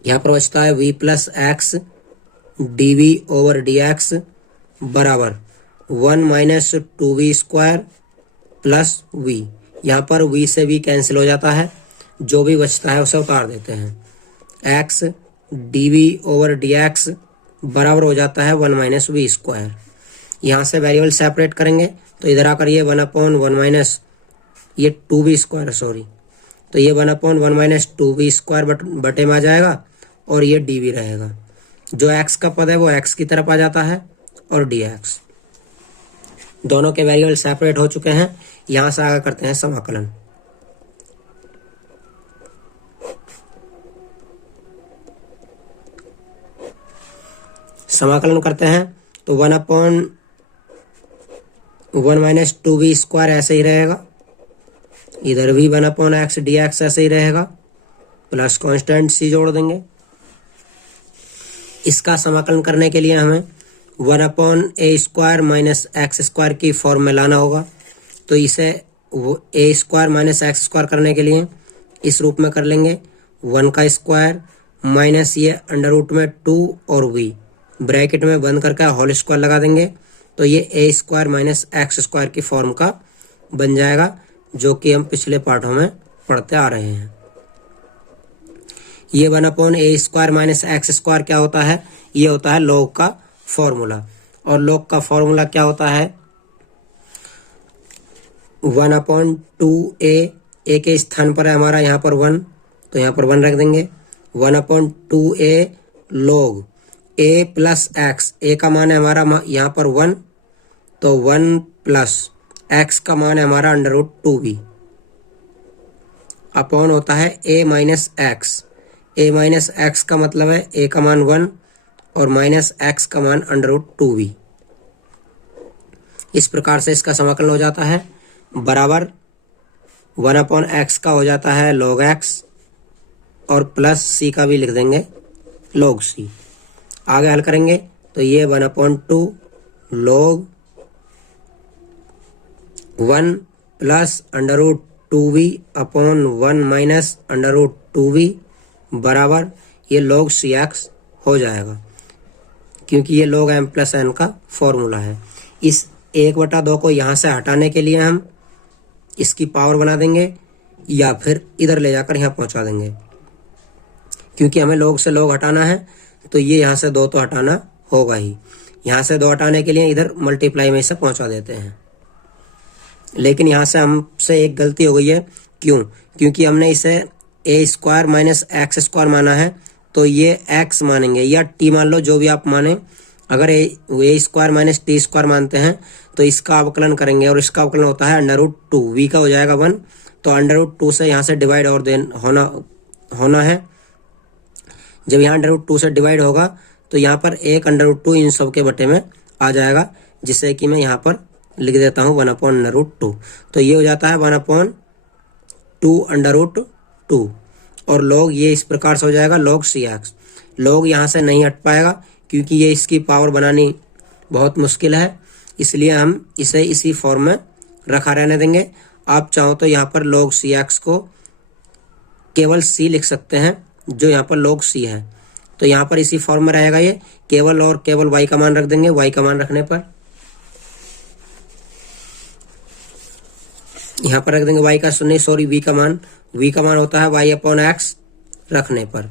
यहाँ पर बचता है v plus x d v over d x बराबर 1 minus 2v square plus v। यहाँ पर v से v कैंसिल हो जाता है, जो भी बचता है उसे उतार देते हैं। x d v over d x बराबर हो जाता है 1 माइनस वी स्क्वायर। यहाँ से वेरिएबल सेपरेट करेंगे तो इधर आकर ये 1 अपॉन 1 माइनस ये 2v स्क्वायर सॉरी, तो ये 1 अपॉन 1 माइनस 2v स्क्वायर बटे में आ जाएगा और ये dv रहेगा। जो x का पद है वो x की तरफ आ जाता है और dx। दोनों के वेरिएबल सेपरेट हो चुके हैं। यहाँ से आगे करते हैं समाकलन। समाकलन करते हैं तो 1 अपॉन 1 माइनस 2v स्क्वायर ऐसे ही रहेगा, इधर भी 1 अपॉन एक्स डी एक्स ऐसे ही रहेगा, प्लस कांस्टेंट c जोड़ देंगे। इसका समाकलन करने के लिए हमें 1 अपॉन ए स्क्वायर माइनस एक्स स्क्वायर की फॉर्म में लाना होगा। तो इसे ए स्क्वायर माइनस एक्स स्क्वायर करने के लिए इस रूप में कर लेंगे, 1 का स्क्वायर माइनस ये अंडर रूट में 2 और v ब्रैकेट में बंद करके होल स्क्वायर लगा देंगे, तो ये ए स्क्वायर माइनस एक्स स्क्वायर की फॉर्म का बन जाएगा, जो कि हम पिछले पाठों में पढ़ते आ रहे हैं। ये 1 अपॉन ए स्क्वायर माइनस एक्स स्क्वायर क्या होता है? ये होता है लॉग का फॉर्मूला, और लॉग का फॉर्मूला क्या होता है? 1 अपॉन 2a, ए के स्थान पर है हमारा यहाँ पर 1, तो यहाँ पर 1 रख देंगे। 1 upon 2a log a plus x, a का मान है हमारा यहाँ पर 1, तो 1 प्लस x का मान है हमारा अंडर रूट 2b अपॉन होता है a minus x. a minus x का मतलब है a का मान 1 और माइनस x का मान अंडर रूट 2b। इस प्रकार से इसका समाकलन हो जाता है बराबर 1 अपॉन एक्स का हो जाता है log x और प्लस c का भी लिख देंगे log c। आगे हल करेंगे तो ये 1 upon 2 log 1 plus under root 2b upon 1 minus under root 2b बराबर ये log cx हो जाएगा, क्योंकि ये log m प्लस n का फॉर्मूला है। इस 1/2 को यहाँ से हटाने के लिए हम इसकी पावर बना देंगे या फिर इधर ले जाकर यहाँ पहुँचा देंगे, क्योंकि हमें log से log हटाना है, तो ये यहाँ से 2 तो हटाना होगा ही। यहाँ से 2 हटाने के लिए इधर मल्टीप्लाई में इसे पहुँचा देते हैं, लेकिन यहाँ से हमसे एक गलती हो गई है। क्यों? क्योंकि हमने इसे ए स्क्वायर माइनस एक्स स्क्वायर माना है, तो ये एक्स मानेंगे या टी मान लो, जो भी आप माने। अगर ए स्क्वायर माइनस टी स्क्वायर मानते हैं तो इसका अवकलन करेंगे, और इसका अवकलन होता है अंडर रूट 2, वी का हो जाएगा 1, तो अंडर रूट 2 से यहाँ से डिवाइड और होना है। जब यहाँ अंडर रूट 2 से डिवाइड होगा तो यहाँ पर एक अंडर रूट 2 इन सब के बटे में आ जाएगा, जिससे कि मैं यहाँ पर लिख देता हूँ 1 अपॉन अंडर रूट 2। तो ये हो जाता है 1 अपॉन 2 अंडर रूट 2, और लॉग ये इस प्रकार से हो जाएगा log cx। log यहाँ से नहीं हट पाएगा क्योंकि ये इसकी पावर बनानी बहुत मुश्किल है, इसलिए हम इसे इसी फॉर्म में रखा रहने देंगे। आप चाहो तो यहाँ पर log cx को केवल c लिख सकते हैं, जो यहाँ पर log c है, तो यहाँ पर इसी फॉर्म में रहेगा ये। केवल और केवल y का मान रख देंगे। y का मान रखने पर यहाँ पर रख देंगे y का v का मान होता है y अपॉन एक्स रखने पर।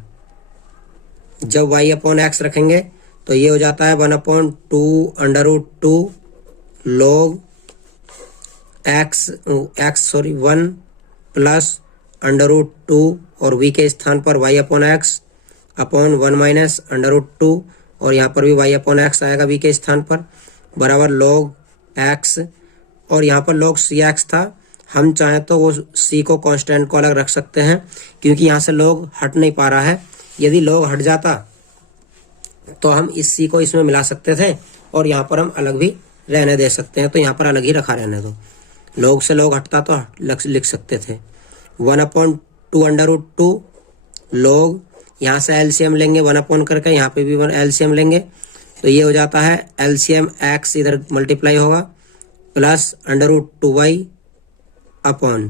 जब y अपॉन एक्स रखेंगे तो ये हो जाता है 1 upon 2 under root 2 log x 1 plus under root 2 और v के स्थान पर y upon x upon 1 minus under root 2, और यहाँ पर भी y अपॉन एक्स आएगा v के स्थान पर, बराबर log x, और यहाँ पर log cx था। हम चाहें तो वो c को कांस्टेंट को अलग रख सकते हैं, क्योंकि यहाँ से log हट नहीं पा रहा है। यदि log हट जाता तो हम इस c को इसमें मिला सकते थे, और यहाँ पर हम अलग भी रहने दे सकते हैं, तो यहाँ पर अलग ही रखा रहने दो। log से log हटता तो लिख सकते थे 1 अपॉन 2 अंडर रूट 2 log, यहाँ से एलसीएम लेंगे 1 अपॉन करके, यहाँ पे भी 1 एलसीएम लेंगे, तो ये हो जाता है एलसीएम एक्स इधर मल्टीप्लाई होगा प्लस √2y अपॉन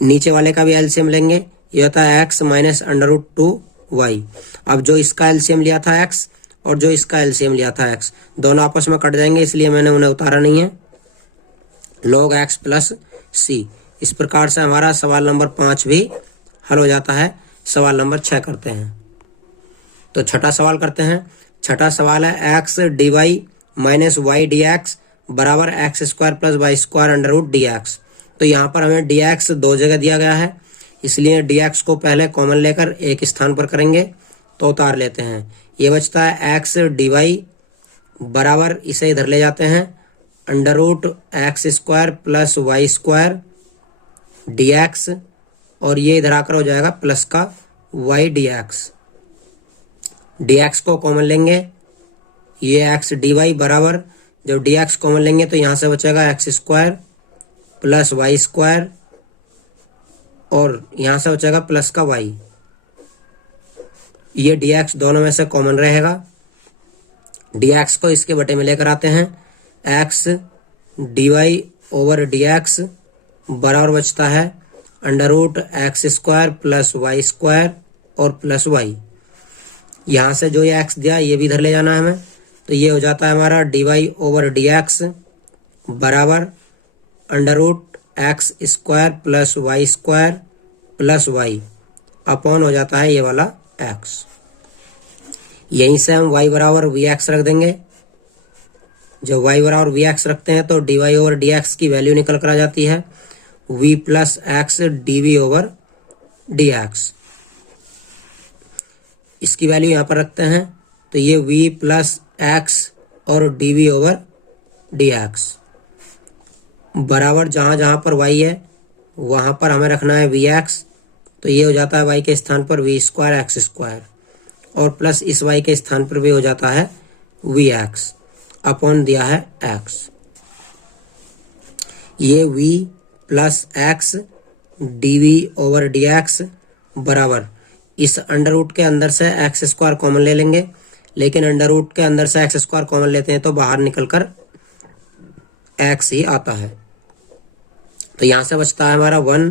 नीचे वाले का भी एलसीएम लेंगे, ये होता है एक्स माइनस √2y। अब जो इसका एलसीएम लिया था एक्स और जो इसका एलसीएम लिया था एक्स, दोनों आपस में कट जाएंगे, इसलिए मैंने उन्हें उतारा नहीं है। log x प्लस सी। इस प्रकार से हमारा सवाल नंबर 5 भी हल हो जाता है। सवाल नंबर 6 करते हैं। तो छठा सवाल करते हैं। छठा सवाल है x d y minus y d x बराबर x square plus y square under root d x. तो यहाँ पर हमें डी एक्स दो जगह दिया गया है, इसलिए डी एक्स को पहले कॉमन लेकर एक स्थान पर करेंगे, तो उतार लेते हैं। ये बचता है एक्स डी वाई बराबर, इसे इधर ले जाते हैं, under root x square plus y square d x, और ये इधर आकर हो जाएगा प्लस का y d x. D x को कॉमन लेंगे, ये एक्स डी वाई बराबर, जब डी एक्स कॉमन लेंगे तो यहाँ से बचेगा x square plus y square, और यहाँ से बचेगा प्लस का वाई। ये डी एक्स दोनों में से कॉमन रहेगा। डी एक्स को इसके बटे में लेकर आते हैं, x d y over d x बराबर बचता है under root x square plus y square और प्लस वाई। यहाँ से जो ये एक्स दिया ये भी इधर ले जाना है हमें, तो ये हो जाता है हमारा d y over d x बराबर under root x square plus y square plus y upon हो जाता है ये वाला एक्स। यहीं से हम y बराबर वी एक्स रख देंगे। जब y बराबर वी एक्स रखते हैं तो d y over d x की वैल्यू निकल कर आ जाती है v plus x d v over d x. इसकी वैल्यू यहाँ पर रखते हैं, तो ये v प्लस एक्स और d v over d x बराबर जहाँ जहाँ पर y है वहाँ पर हमें रखना है वी एक्स, तो ये हो जाता है y के स्थान पर वी स्क्वायर एक्स स्क्वायर, और प्लस इस y के स्थान पर भी हो जाता है वी एक्स अपॉन दिया है x। ये v plus x d v over d x बराबर, इस अंडर रूट के अंदर से एक्स स्क्वायर कॉमन ले लेंगे, लेकिन अंडर रूट के अंदर से एक्स स्क्वायर कॉमन लेते हैं तो बाहर निकलकर एक्स ही आता है। तो यहाँ से बचता है हमारा 1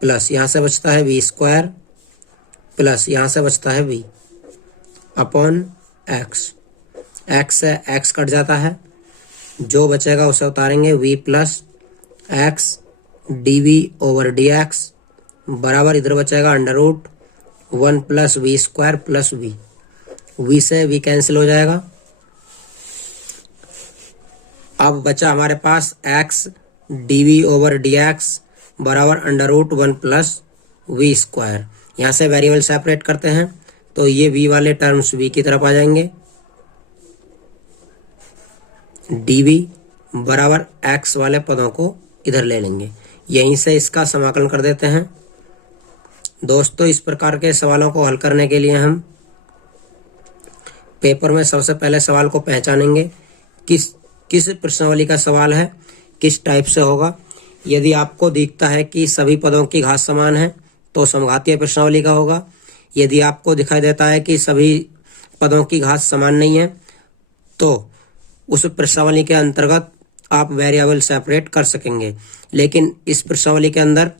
प्लस यहाँ से बचता है वी स्क्वायर प्लस यहाँ से बचता है वी अपॉन एक्स। एक्स से एक्स कट जाता है, जो बचेगा उसे उतारेंगे, v plus x d v over d x बराबर इधर बचेगा under root 1 plus v square plus v. V से वी कैंसिल हो जाएगा। अब बचा हमारे पास x d v over d x बराबर under root 1 plus v square. यहाँ से वेरिएबल सेपरेट करते हैं तो ये वी वाले टर्म्स वी की तरफ आ जाएंगे, डी वी बराबर एक्स वाले पदों को इधर ले लेंगे। यहीं से इसका समाकलन कर देते हैं। दोस्तों, इस प्रकार के सवालों को हल करने के लिए हम पेपर में सबसे पहले सवाल को पहचानेंगे, किस प्रश्नावली का सवाल है, किस टाइप से होगा। यदि आपको दिखता है कि सभी पदों की घात समान है तो समघातीय प्रश्नावली का होगा। यदि आपको दिखाई देता है कि सभी पदों की घात समान नहीं है तो उस प्रश्नावली के अंतर्गत आप वेरिएबल सेपरेट कर सकेंगे। लेकिन इस प्रश्नावली के अंदर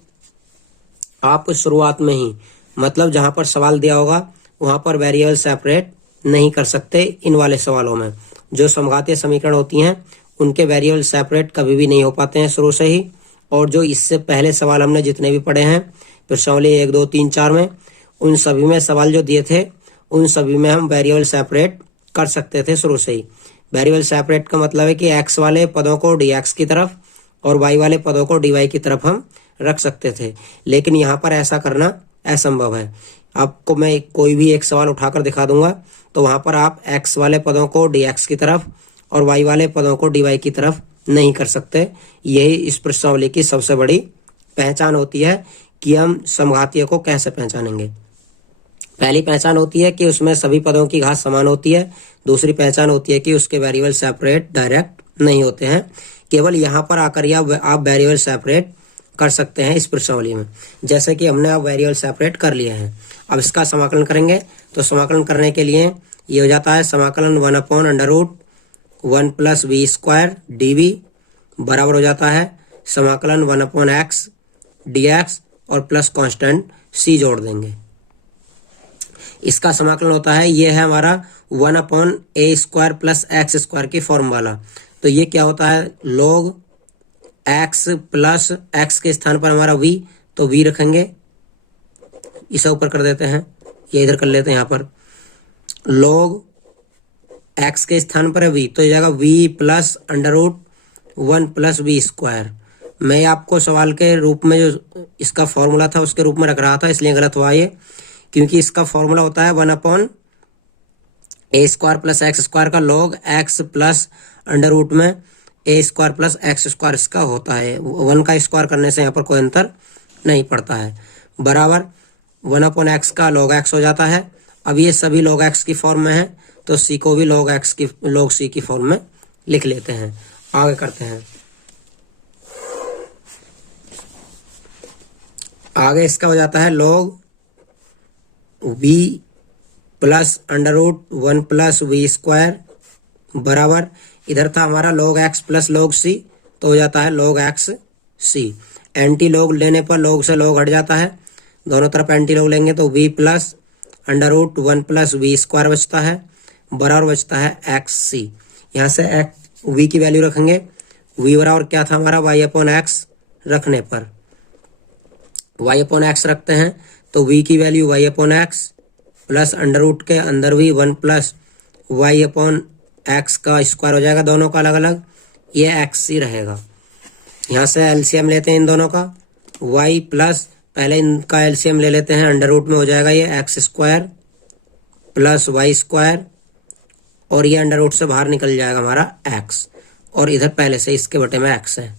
आप शुरुआत में ही, मतलब जहां पर सवाल दिया होगा वहां पर वेरिएबल सेपरेट नहीं कर सकते। इन वाले सवालों में जो समघातीय समीकरण होती हैं उनके वेरिएबल सेपरेट कभी भी नहीं हो पाते हैं शुरू से ही। और जो इससे पहले सवाल हमने जितने भी पढ़े हैं प्रश्नावली 1, 2, 3, 4 में, उन सभी में सवाल जो दिए थे उन सभी में हम वेरिएबल सेपरेट कर सकते थे शुरू से ही। वेरिएबल सेपरेट का मतलब है कि एक्स वाले पदों को डी एक्स की तरफ और वाई वाले पदों को डी वाई की तरफ हम रख सकते थे, लेकिन यहाँ पर ऐसा करना असंभव है। आपको मैं कोई भी एक सवाल उठाकर दिखा दूंगा तो वहाँ पर आप एक्स वाले पदों को डी एक्स की तरफ और वाई वाले पदों को डी वाई की तरफ नहीं कर सकते। यही इस प्रश्नावली की सबसे बड़ी पहचान होती है कि हम समघातीय को कैसे पहचानेंगे। पहली पहचान होती है कि उसमें सभी पदों की घात समान होती है। दूसरी पहचान होती है कि उसके वेरिएबल सेपरेट डायरेक्ट नहीं होते हैं। केवल यहाँ पर आकर या आप वेरिएबल सेपरेट कर सकते हैं इस प्रश्नावली में, जैसे कि हमने अब वेरिएबल सेपरेट कर लिए हैं। अब इसका समाकलन करेंगे तो समाकलन करने के लिए ये हो जाता है समाकलन 1/√1 + v² dv बराबर हो जाता है समाकलन 1/x dx और प्लस कांस्टेंट c जोड़ देंगे। इसका समाकलन होता है, ये है हमारा 1/a² + x² की फॉर्म वाला। तो ये क्या होता है, log x + x के स्थान पर हमारा v, तो v रखेंगे, इसे ऊपर कर देते हैं, ये इधर कर लेते हैं। यहाँ पर log x के स्थान पर है v, तो ये जाएगा v + √1 + v²। मैं आपको सवाल के रूप में जो इसका फॉर्मूला था उसके रूप में रख रहा था, इसलिए गलत हुआ ये, क्योंकि इसका फॉर्मूला होता है 1/a² + x² का log x + अंडर रूट में a² + x² इसका होता है। 1 का स्क्वायर करने से यहाँ पर कोई अंतर नहीं पड़ता है। बराबर 1/x का log x हो जाता है। अब ये सभी log x की फॉर्म में है, तो c को भी log c की फॉर्म में लिख लेते हैं। आगे करते हैं। आगे इसका हो जाता है log v + under root 1 + v² बराबर, इधर था हमारा log x + log c, तो हो जाता है log x c। Anti log लेने पर log से log हट जाता है, दोनों तरफ एंटी लॉग लेंगे तो v + अंडर रूट 1 + v² बचता है, बराबर बचता है xc। यहाँ से v की वैल्यू रखेंगे, v बराबर क्या था हमारा y/x रखने पर y/x रखते हैं, तो v की value y/x plus under root के अंदर भी 1 + y/x का स्क्वायर हो जाएगा, दोनों का अलग अलग, ये xc रहेगा। यहाँ से एलसीएम लेते हैं इन दोनों का, y प्लस पहले इनका एलसीएम ले लेते हैं, अंडर रूट में हो जाएगा ये x² + y², और ये अंडर रूट से बाहर निकल जाएगा हमारा x, और इधर पहले से इसके बटे में x है,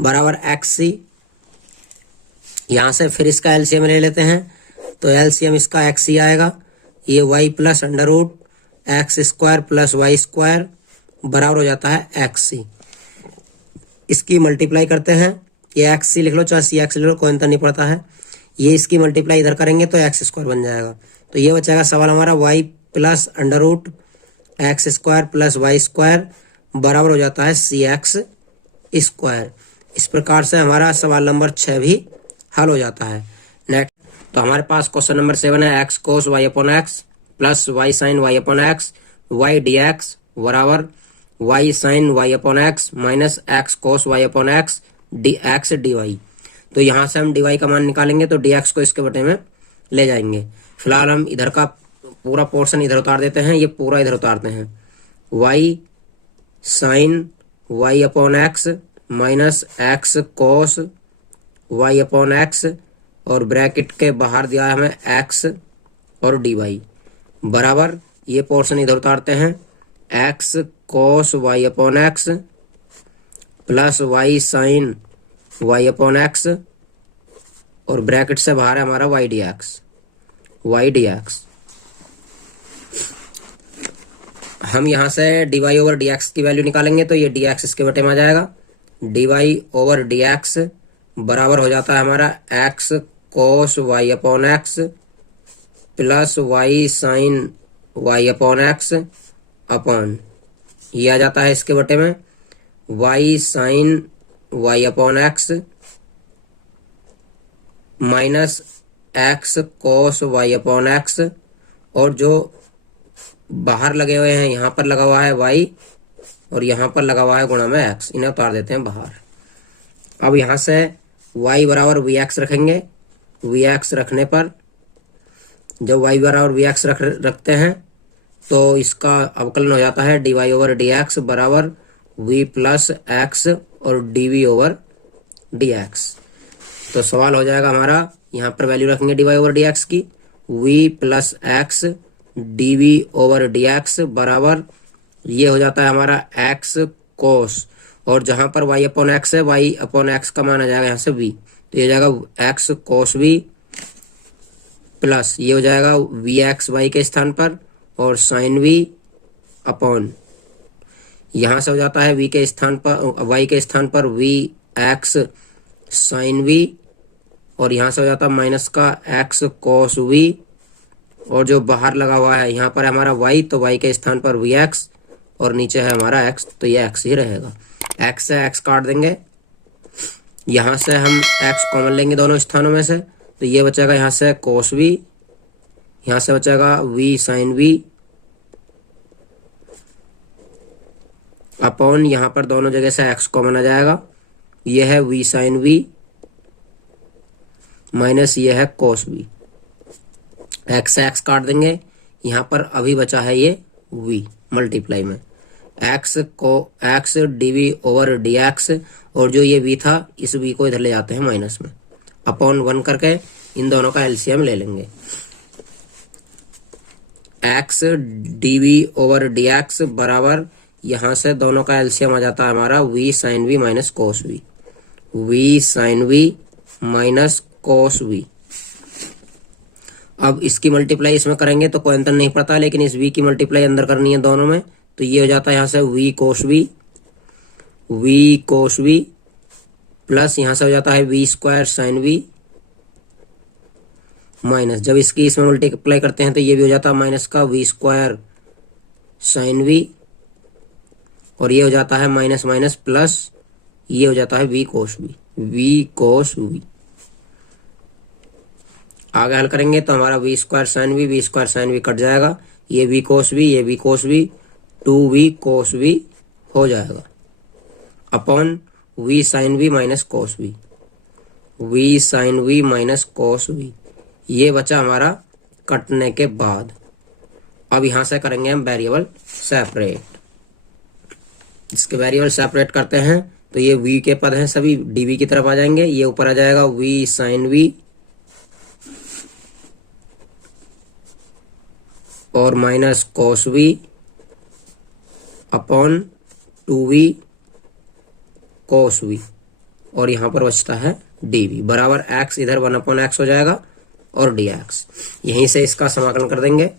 बराबर xc। यहाँ से फिर इसका एलसीएम ले लेते हैं, तो एलसीएम इसका xc आएगा, ये y + under root x² + y² बराबर हो जाता है xc। इसकी मल्टीप्लाई करते हैं, ये xc लिख लो चाहे cx लिख लो, कोई अंतर नहीं पड़ता है। ये इसकी मल्टीप्लाई इधर करेंगे तो x² बन जाएगा, तो ये बचेगा सवाल हमारा y + under root x² + y² बराबर हो जाता है cx²। इस प्रकार से हमारा सवाल नंबर 6 भी हल हो जाता है। नेक्स्ट, तो हमारे पास क्वेश्चन नंबर 7 है x cos y/x + y sin y/x y dx बराबर y sin y/x - x cos y/x dx dy। तो यहाँ से हम dy का मान निकालेंगे, तो dx को इसके बटे में ले जाएंगे। फिलहाल हम इधर का पूरा पोर्शन इधर उतार देते हैं, ये पूरा इधर उतारते हैं, y sin y/x - x cos y/x और ब्रैकेट के बाहर दिया है हमें x और dy बराबर, ये पोर्शन इधर उतारते हैं, x cos y/x plus y sin y/x और ब्रैकेट से बाहर है हमारा y dx। हम यहाँ से dy/dx की वैल्यू निकालेंगे, तो ये dx इसके बटे में आ जाएगा, dy/dx बराबर हो जाता है हमारा x cos y/x plus y sin y/x upon, ये आ जाता है इसके बटे में y sin y/x minus x cos y/x, और जो बाहर लगे हुए हैं यहाँ पर लगा हुआ है y और यहाँ पर लगा हुआ है गुणा में x, इन्हें उतार देते हैं बाहर। अब यहाँ से y बराबर vx रखेंगे, vx रखने पर जब y बराबर vx रखते हैं तो इसका अवकलन हो जाता है dy/dx बराबर v + x और dv/dx। तो सवाल हो जाएगा हमारा, यहाँ पर वैल्यू रखेंगे dy/dx की, v + x dv/dx बराबर, ये हो जाता है हमारा x cos, और जहाँ पर y/x है y/x का मान आ जाएगा यहाँ से v, तो ये जाएगा x cos v प्लस ये हो जाएगा vx y के स्थान पर और sin v अपॉन, यहाँ से हो जाता है v के स्थान पर y के स्थान पर vx sin v, और यहाँ से हो जाता है माइनस का x cos v और जो बाहर लगा हुआ है यहाँ पर हमारा y, तो y के स्थान पर vx और नीचे है हमारा x, तो ये x ही रहेगा। x से x काट देंगे, यहाँ से हम x कॉमन लेंगे दोनों स्थानों में से, तो ये बचेगा यहाँ से cos v, यहाँ से बचेगा v sin v अपॉन यहाँ पर दोनों जगह से x कॉमन आ जाएगा, ये है v sin v माइनस ये है cos v। x से x काट देंगे, यहाँ पर अभी बचा है ये v मल्टीप्लाई में x dv ओवर dx, और जो ये v था इस v को इधर ले जाते हैं माइनस में, अपॉन 1 करके इन दोनों का एलसीएम ले लेंगे। x dv ओवर dx बराबर यहाँ से दोनों का एलसीएम आ जाता है हमारा v sin v minus cos v, v sin v minus cos v। अब इसकी मल्टीप्लाई इसमें करेंगे तो कोई अंतर नहीं पड़ता, लेकिन इस v की मल्टीप्लाई अंदर करनी है दोनों में, तो ये हो जाता है यहाँ से v cos v प्लस यहाँ से हो जाता है v square sin v minus, जब इसकी इसमें मल्टीप्लाई करते हैं तो ये भी हो जाता है माइनस का v स्क्वायर sin v, और ये हो जाता है माइनस माइनस प्लस, ये हो जाता है v cos v। आगे हल करेंगे तो हमारा v square sine v cut जाएगा, ये v cos v 2v cos v हो जाएगा, upon v sin v minus cos v, ये बचा हमारा कटने के बाद। अब यहाँ से करेंगे हम वेरिएबल सेपरेट, इसके वेरिएबल सेपरेट करते हैं तो ये v के पद हैं सभी dv की तरफ आ जाएंगे, ये ऊपर आ जाएगा v sin v और minus cos v upon 2v cos v, और यहाँ पर बचता है dv बराबर x, इधर 1/x हो जाएगा और dx। यहीं से इसका समाकलन कर देंगे,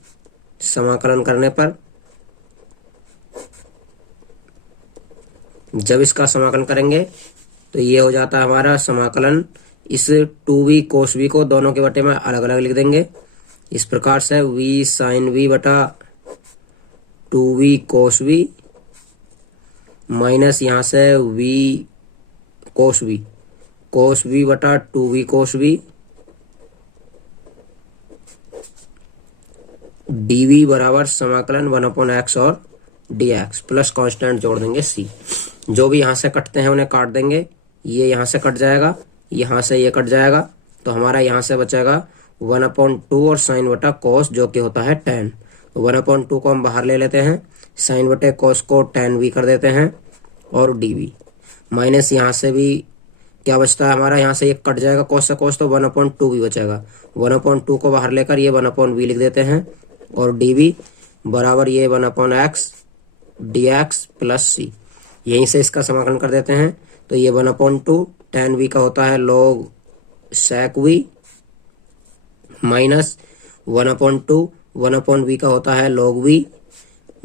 समाकलन करने पर जब इसका समाकलन करेंगे तो ये हो जाता है हमारा समाकलन, इस 2v cos v को दोनों के बटे में अलग अलग लिख देंगे इस प्रकार से, v sin v बटा 2v cos v माइनस यहाँ से v cos v बटा 2v cos v dv बराबर समाकलन 1/x और dx प्लस कांस्टेंट जोड़ देंगे c। जो भी यहाँ से कटते हैं उन्हें काट देंगे, ये यहाँ से कट जाएगा, यहाँ से ये कट जाएगा, तो हमारा यहाँ से बचेगा 1/2 और साइन बटा कॉस जो कि होता है tan। 1/2 को हम बाहर ले लेते हैं, साइन बटे कॉस को tan v कर देते हैं और dv माइनस यहाँ से भी क्या बचता है हमारा, यहाँ से ये कट जाएगा कॉस से कॉस, तो 1/2 भी बचेगा। 1/2 को बाहर लेकर ये 1/v लिख देते हैं और dv बराबर ये 1/x dx प्लस c। यहीं से इसका समाकलन कर देते हैं तो ये 1/2 tan v का होता है log sec v minus 1/2 1/v का होता है log v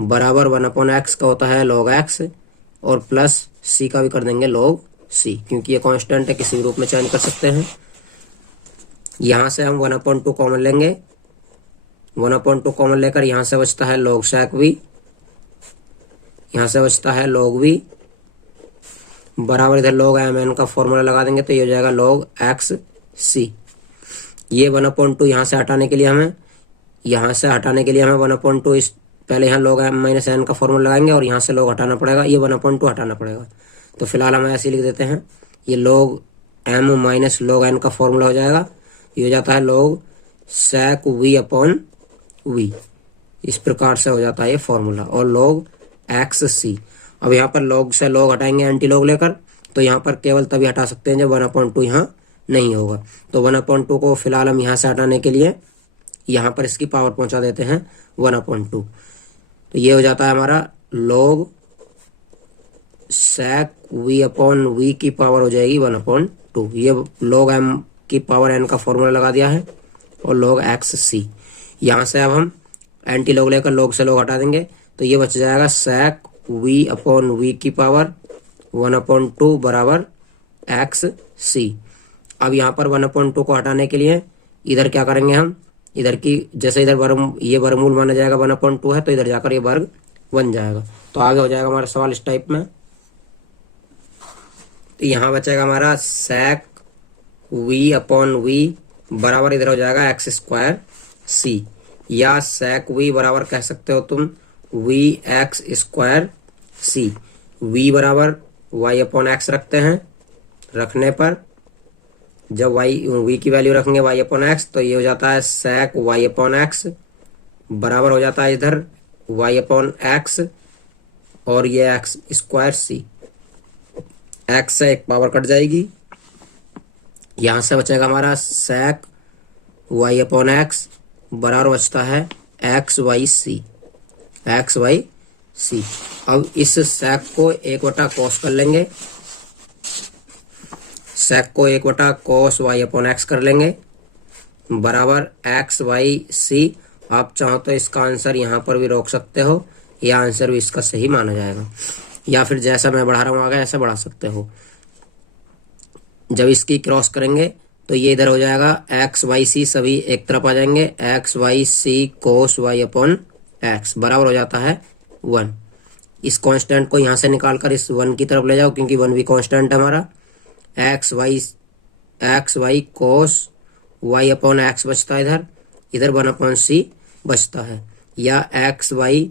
बराबर 1/x का होता है log x और प्लस c का भी कर देंगे log c, क्योंकि ये कांस्टेंट है किसी भी रूप में चेंज कर सकते हैं। यहाँ से हम 1/2 कॉमन लेंगे, 1/2 कॉमन लेकर यहाँ से बचता है log sec v, यहाँ से बचता है log v बराबर इधर log mn का फॉर्मूला लगा देंगे तो ये हो जाएगा log x c। ये 1/2 यहाँ से हटाने के लिए हमें 1/2 इस पहले यहाँ log m माइनस n का फॉर्मूला लगाएंगे और यहाँ से log हटाना पड़ेगा, ये 1/2 हटाना पड़ेगा, तो फिलहाल हम ऐसे लिख देते हैं, ये log m minus log n का फॉर्मूला हो जाएगा, ये हो जाता है log sec v upon v, इस प्रकार से हो जाता है ये फॉर्मूला, और log x c। अब यहाँ पर log से log हटाएंगे एंटी log लेकर, तो यहाँ पर केवल तभी हटा सकते हैं जब 1/2 यहाँ नहीं होगा, तो 1/2 को फिलहाल हम यहाँ से हटाने के लिए यहाँ पर इसकी पावर पहुंचा देते हैं 1/2, तो ये हो जाता है हमारा log sec v upon v की पावर हो जाएगी 1/2, ये log m की पावर n का फॉर्मूला लगा दिया है और log x c। यहाँ से अब हम एंटी log लेकर log से log हटा देंगे तो ये बच जाएगा sec v अपॉन v की पावर 1/2 बराबर x c। अब यहाँ पर 1/2 को हटाने के लिए इधर क्या करेंगे हम, इधर की जैसे इधर वर्ग ये वर्गमूल माना जाएगा 1/2 है, तो इधर जाकर ये वर्ग बन जाएगा। तो आगे हो जाएगा हमारा सवाल इस टाइप में। तो यहाँ बचेगा हमारा sec v/v बराबर इधर हो जाएगा x² c, या sec v बराबर कह सकते हो तुम vx² c। v बराबर y/x रखते हैं, रखने पर जब v की वैल्यू रखेंगे y/x तो ये हो जाता है sec y/x बराबर हो जाता है इधर y/x और ये x² c। x से एक पावर कट जाएगी, यहाँ से बचेगा हमारा sec y/x बराबर बचता है x/c। अब इस sec को 1/cos कर लेंगे, sec को 1/cos y/x कर लेंगे बराबर x/c। आप चाहो तो इसका आंसर यहाँ पर भी रोक सकते हो, या आंसर भी इसका सही माना जाएगा, या फिर जैसा मैं बढ़ा रहा हूँ आगे ऐसा बढ़ा सकते हो। जब इसकी क्रॉस करेंगे तो ये इधर हो जाएगा x/c, सभी एक तरफ आ जाएंगे, x/c cos y/x बराबर हो जाता है 1। इस कांस्टेंट को यहाँ से निकाल कर इस 1 की तरफ ले जाओ, क्योंकि 1 भी कांस्टेंट है हमारा। x/y cos y/x बचता है इधर 1/c बचता है, या x/y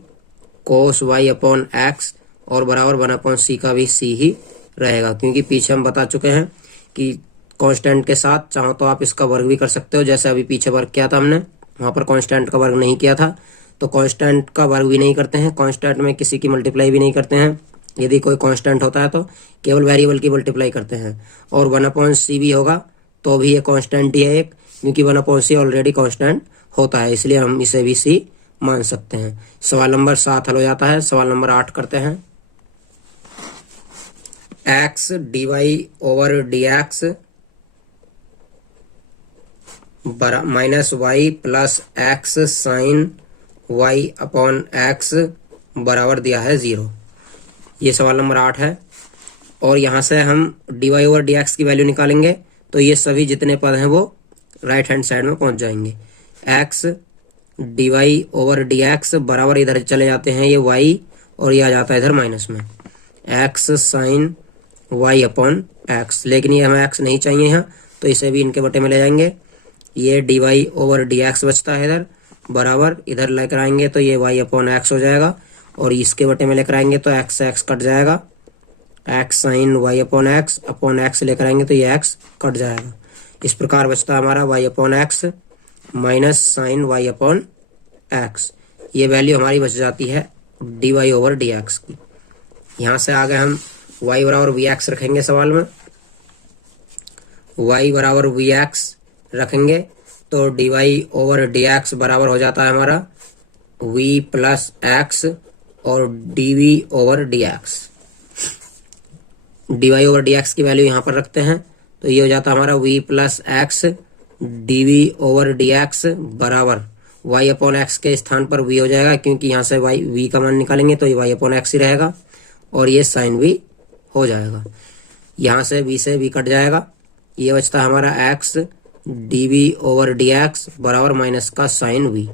cos y/x और बराबर 1/c का भी c ही रहेगा, क्योंकि पीछे हम बता चुके हैं कि कांस्टेंट के साथ चाहो तो आप इसका वर्ग भी कर सकते हो। जैसे अभी पीछे वर्ग किया था हमने, वहाँ पर कांस्टेंट का वर्ग नहीं किया था, तो कांस्टेंट का वर्ग भी नहीं करते हैं, कांस्टेंट में किसी की मल्टीप्लाई भी नहीं करते हैं। यदि कोई कांस्टेंट होता है तो केवल वेरिएबल की मल्टीप्लाई करते हैं। और 1/c भी होगा तो भी ये कांस्टेंट ही है एक, क्योंकि 1/c ऑलरेडी कांस्टेंट होता है, इसलिए हम इसे भी c मान सकते हैं। सवाल नंबर 7 हल हो जाता है। सवाल नंबर 8 करते हैं। x dy/dx minus y plus x sine y/x बराबर दिया है 0। ये सवाल नंबर 8 है। और यहाँ से हम dy/dx की वैल्यू निकालेंगे, तो ये सभी जितने पद हैं वो राइट हैंड साइड में पहुंच जाएंगे। x dy/dx बराबर इधर चले जाते हैं ये y, और ये आ जाता है इधर माइनस में x साइन y/x, लेकिन ये हमें x नहीं चाहिए यहाँ, तो इसे भी इनके बटे में ले जाएंगे। ये dy/dx बचता है इधर बराबर, इधर लेकर आएंगे तो ये y/x हो जाएगा, और इसके बटे में लेकर आएंगे तो x से x कट जाएगा, x साइन y/x लेकर आएंगे तो ये x कट जाएगा। इस प्रकार बचता है हमारा y/x माइनस साइन y/x। ये वैल्यू हमारी बच जाती है dy/dx की। यहाँ से आगे हम y बराबर vx रखेंगे सवाल में। y बराबर vx रखेंगे तो dy/dx बराबर हो जाता है हमारा v प्लस x और dv/dx। dy/dx की वैल्यू यहाँ पर रखते हैं तो ये हो जाता है हमारा v प्लस x dv/dx बराबर y/x के स्थान पर v हो जाएगा, क्योंकि यहाँ से v का मान निकालेंगे तो ये y/x ही रहेगा, और ये साइन v हो जाएगा। यहाँ से v कट जाएगा, ये बचता है हमारा x dv/dx बराबर माइनस का साइन v।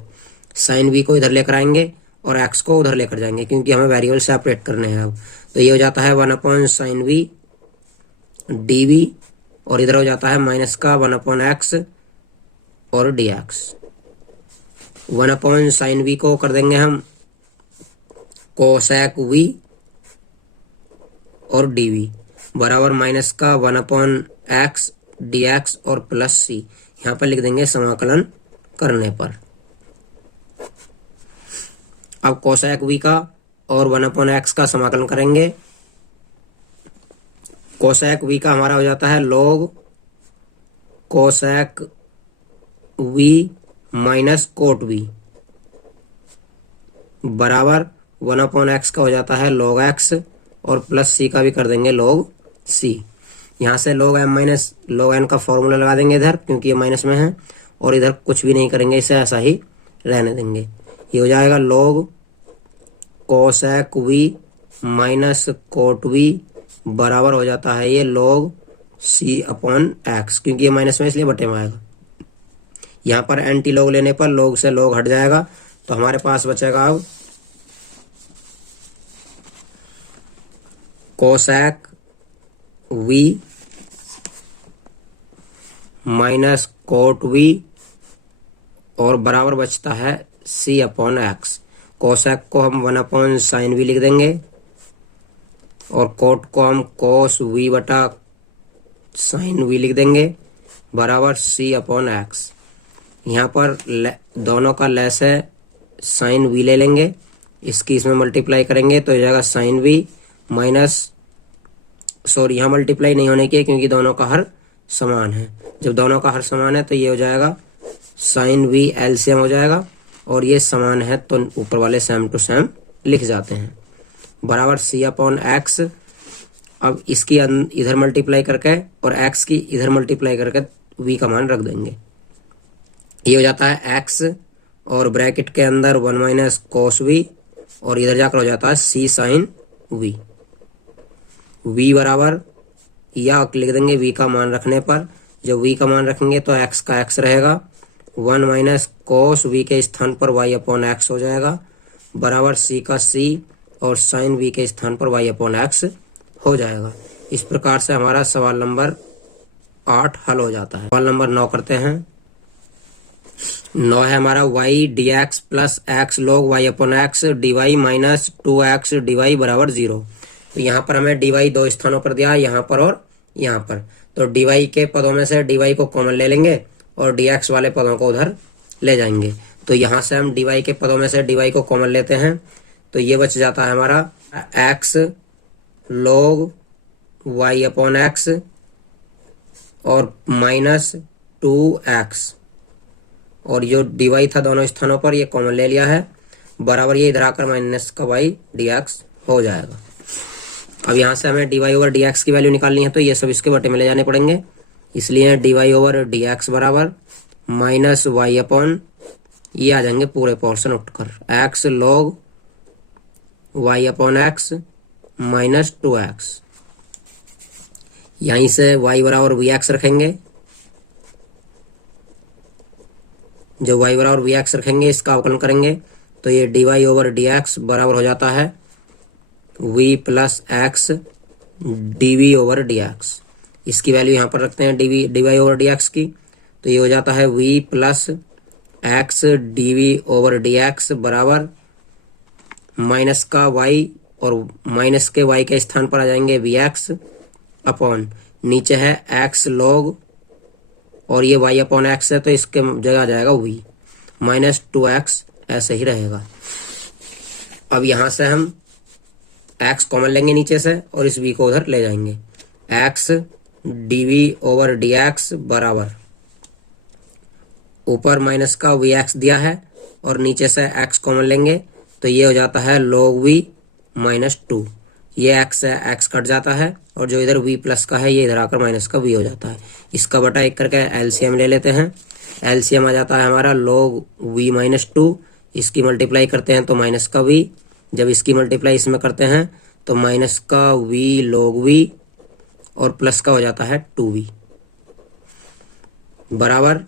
साइन v को इधर लेकर आएंगे और x को उधर लेकर जाएंगे, क्योंकि हमें वेरिएबल सेपरेट करने हैं अब। तो ये हो जाता है 1/sin v dv, और इधर हो जाता है माइनस का 1/x और dx। 1/sin v को कर देंगे हम cosec v और dv बराबर माइनस का 1/x dx और प्लस c। यहाँ पर लिख देंगे समाकलन करने पर। अब cosec v का और 1/x का समाकलन करेंगे। cosec v का हमारा हो जाता है log cosec v minus cot v बराबर 1/x का हो जाता है log x, और प्लस c का भी कर देंगे log c। यहाँ से log m minus log n का फॉर्मूला लगा देंगे इधर, क्योंकि ये माइनस में है, और इधर कुछ भी नहीं करेंगे, इसे ऐसा ही रहने देंगे। ये हो जाएगा log cosec v minus cot v बराबर हो जाता है ये log c/x, क्योंकि ये माइनस में इसलिए बटे में आएगा। यहाँ पर एंटी लॉग लेने पर लॉग से लॉग हट जाएगा, तो हमारे पास बचेगा अब cosec v minus cot v और बराबर बचता है सी अपॉन एक्स। कोसेक को हम 1 अपॉन साइन वी लिख देंगे और कोट को हम कोस वी बटा साइन वी लिख देंगे बराबर सी अपॉन एक्स। यहाँ पर दोनों का लेस है, साइन वी ले लेंगे, इसकी इसमें मल्टीप्लाई करेंगे तो हो जाएगा साइन वी माइनस, सॉरी यहाँ मल्टीप्लाई नहीं होने की क्योंकि दोनों का हर समान है। जब दोनों का हर समान है तो ये हो जाएगा साइन वी एलसीएम हो जाएगा और ये समान है तो ऊपर वाले सेम टू सेम लिख जाते हैं बराबर सी अपॉन एक्स। अब इसकी इधर मल्टीप्लाई करके और एक्स की इधर मल्टीप्लाई करके वी का मान रख देंगे। ये हो जाता है एक्स और ब्रैकेट के अंदर 1 माइनस कोस वी और इधर जाकर हो जाता है सी साइन वी। वी बराबर या लिख देंगे वी का मान रखने पर, जब वी का मान रखेंगे तो एक्स का एक्स रहेगा, 1 माइनस कोस वी के स्थान पर वाई अपॉन एक्स हो जाएगा बराबर सी का सी और साइन वी के स्थान पर वाई अपॉन एक्स हो जाएगा। इस प्रकार से हमारा सवाल नंबर 8 हल हो जाता है। सवाल नंबर 9 करते हैं। 9 है हमारा y d x plus x log y upon x d y minus 2x d y बराबर 0। तो यहाँ पर हमें डी वाई 2 स्थानों पर दिया, यहाँ पर और यहाँ पर। तो डी वाई के पदों में से डी वाई को कॉमन ले लेंगे और डी एक्स वाले पदों को उधर ले जाएंगे। तो यहाँ से हम डी वाई के पदों में से डी वाई को कॉमन लेते हैं तो ये बच जाता है हमारा x log y upon x और माइनस 2x और जो डी वाई था दोनों स्थानों पर ये कॉमन ले लिया है बराबर ये इधर आकर माइनस का वाई डी एक्स हो जाएगा। अब यहाँ से हमें d y over d x की वैल्यू निकालनी है तो ये सब इसके बटे में ले जाने पड़ेंगे, इसलिए d y over d x बराबर माइनस वाई अपॉन ये आ जाएंगे पूरे पोर्शन उठकर x log y upon x minus 2x। यहीं से y बराबर वी एक्स रखेंगे, जब y बराबर वी एक्स रखेंगे इसका अवकलन करेंगे तो ये d y over d x बराबर हो जाता है v plus x d v over d x. इसकी वैल्यू यहाँ पर रखते हैं d y over d x की, तो ये हो जाता है v plus x d v over d x बराबर माइनस का y और माइनस के y के स्थान पर आ जाएंगे वी एक्स अपॉन नीचे है x लॉग और ये y अपॉन एक्स है तो इसके जगह आ जाएगा v माइनस 2x ऐसे ही रहेगा। अब यहाँ से हम x कॉमन लेंगे नीचे से और इस v को उधर ले जाएंगे, x d v over d x बराबर ऊपर माइनस का वी एक्स दिया है और नीचे से x कॉमन लेंगे तो ये हो जाता है log v माइनस 2। ये x है, x कट जाता है और जो इधर v प्लस का है ये इधर आकर माइनस का v हो जाता है। इसका बटा 1 करके एलसीएम ले लेते हैं, एलसीएम आ जाता है हमारा log v माइनस 2। इसकी मल्टीप्लाई करते हैं तो माइनस का v, जब इसकी मल्टीप्लाई इसमें करते हैं तो माइनस का v log v और प्लस का हो जाता है 2v बराबर।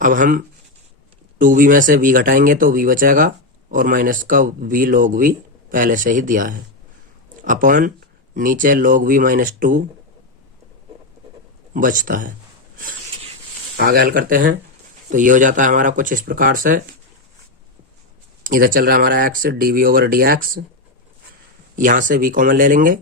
अब हम 2v में से v घटाएंगे तो v बचेगा और माइनस का v log v पहले से ही दिया है अपॉन नीचे log v माइनस 2 बचता है। आगे हल करते हैं तो ये हो जाता है हमारा कुछ इस प्रकार से। इधर चल रहा है हमारा x d v over d x, यहाँ से v कॉमन ले लेंगे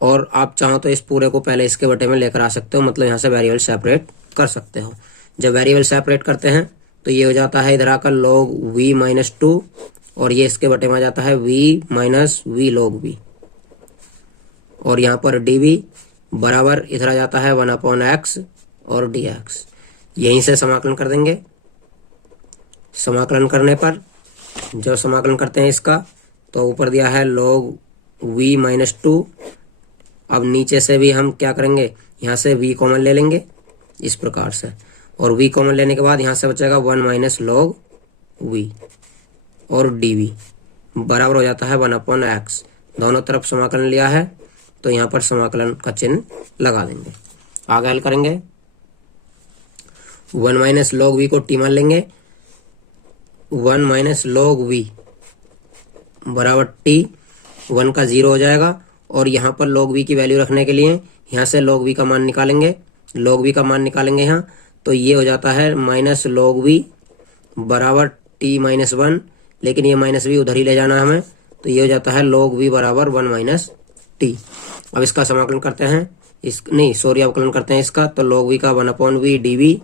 और आप चाहो तो इस पूरे को पहले इसके बटे में लेकर आ सकते हो, मतलब यहाँ से वेरिएबल सेपरेट कर सकते हो। जब वेरिएबल सेपरेट करते हैं तो ये हो जाता है इधर आकर log v माइनस 2 और ये इसके बटे में आ जाता है v minus v log v और यहाँ पर डी वी बराबर इधर आ जाता है 1 अपॉन एक्स और डी एक्स। यहीं से समाकलन कर देंगे। समाकलन करने पर जब समाकलन करते हैं इसका तो ऊपर दिया है log v माइनस 2। अब नीचे से भी हम क्या करेंगे, यहाँ से v कॉमन ले लेंगे इस प्रकार से और v कॉमन लेने के बाद यहाँ से बचेगा 1 माइनस log v और dv बराबर हो जाता है 1 अपॉन एक्स। दोनों तरफ समाकलन लिया है तो यहाँ पर समाकलन का चिन्ह लगा देंगे। आगे हल करेंगे। 1 माइनस लॉग वी को टी मान लेंगे, 1 माइनस लॉग वी बराबर टी, 1 का 0 हो जाएगा। और यहाँ पर लॉग वी की वैल्यू रखने के लिए यहाँ से लॉग वी का मान निकालेंगे, लॉग वी का मान निकालेंगे यहाँ, तो ये हो जाता है माइनस लॉग वी बराबर टी माइनस 1, लेकिन ये माइनस वी उधर ही ले जाना हमें, तो ये हो जाता है लॉग वी बराबर 1 माइनस टी। अब इसका समाकलन करते हैं, अवकलन करते हैं इसका, तो लॉग वी का 1/v dv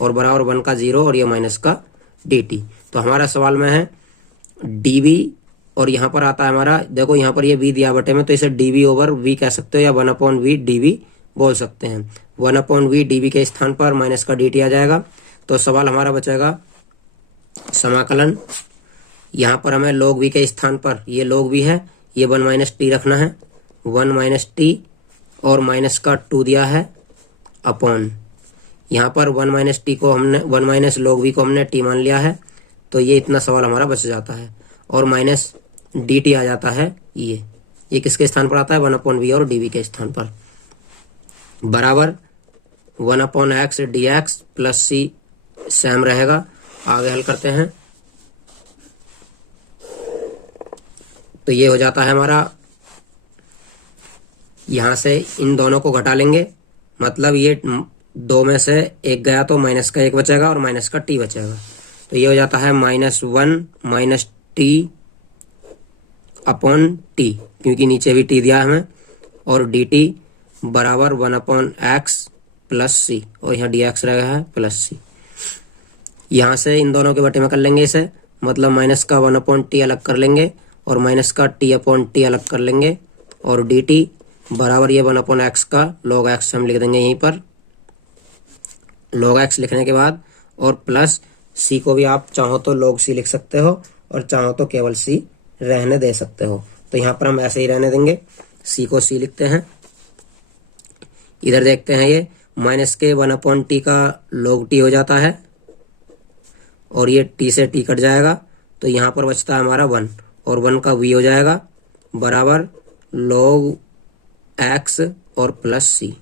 और बराबर 1 का 0 और ये माइनस का dt। तो हमारा सवाल में है dv और यहाँ पर आता है हमारा, देखो यहाँ पर ये v दिया बटे में, तो इसे dv ओवर v कह सकते हो या 1/v dv बोल सकते हैं। 1/v dv के स्थान पर माइनस का dt आ जाएगा। तो सवाल हमारा बचेगा समाकलन, यहाँ पर हमें log v के स्थान पर ये log v है, ये 1 माइनस टी रखना है, 1 माइनस टी और माइनस का 2 दिया है अपॉन, यहाँ पर 1 माइनस टी को हमने 1 माइनस log v को हमने टी मान लिया है, तो ये इतना सवाल हमारा बच जाता है। और माइनस डी टी आ जाता है, ये किसके स्थान पर आता है 1/v और dv के स्थान पर, बराबर 1/x dx प्लस सी सेम रहेगा। आगे हल करते हैं, तो ये हो जाता है हमारा, यहाँ से इन दोनों को घटा लेंगे, मतलब ये 2 में से 1 गया तो माइनस का 1 बचेगा और माइनस का टी बचेगा, तो ये हो जाता है -1 माइनस टी अपॉन टी, क्योंकि नीचे भी टी दिया है हमें, और डी टी बराबर 1/x प्लस सी, और यहाँ dx रह गया है प्लस सी। यहाँ से इन दोनों के बटे में कर लेंगे इसे, मतलब माइनस का 1/t अलग कर लेंगे और माइनस का t/t अलग कर लेंगे, और dt बराबर ये 1/x का log x हम लिख देंगे यहीं पर, log x लिखने के बाद और प्लस c को भी आप चाहो तो log c लिख सकते हो और चाहो तो केवल c रहने दे सकते हो। तो यहाँ पर हम ऐसे ही रहने देंगे, c को c लिखते हैं। इधर देखते हैं, ये माइनस के 1/t का log t हो जाता है और ये t से t कट जाएगा, तो यहाँ पर बचता है हमारा 1 और 1 का v हो जाएगा बराबर log x और प्लस c।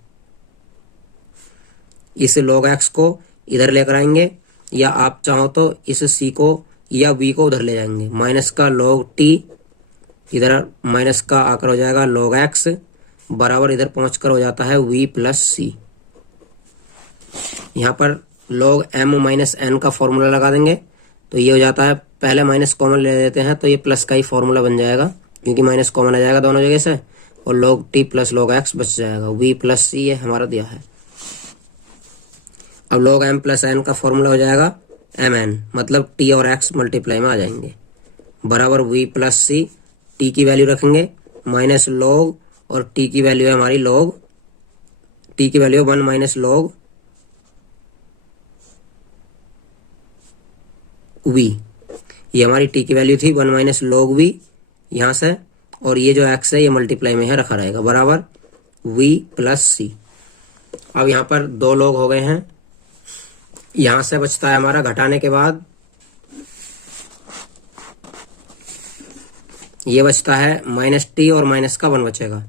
इस log x को इधर लेकर आएंगे या आप चाहो तो इस c को या v को उधर ले जाएंगे, माइनस का log t इधर माइनस का आकर हो जाएगा log x बराबर इधर पहुंचकर हो जाता है v प्लस सी। यहाँ पर log m माइनस n का फॉर्मूला लगा देंगे, तो ये हो जाता है, पहले माइनस कॉमन ले लेते हैं तो ये प्लस का ही फॉर्मूला बन जाएगा, क्योंकि माइनस कॉमन आ जाएगा दोनों जगह से, और log t plus log x बच जाएगा, v प्लस सी ये हमारा दिया है। अब log m प्लस n का फॉर्मूला हो जाएगा mn, मतलब t और x मल्टीप्लाई में आ जाएंगे, बराबर v प्लस सी, t की वैल्यू रखेंगे माइनस log, और t की वैल्यू है हमारी log, t की वैल्यू 1 माइनस log v, ये हमारी t की वैल्यू थी 1 माइनस log v यहाँ से, और ये जो x है ये मल्टीप्लाई में है रखा रहेगा, बराबर v प्लस सी। अब यहाँ पर 2 log हो गए हैं, यहाँ से बचता है हमारा घटाने के बाद ये बचता है माइनस टी और माइनस का 1 बचेगा,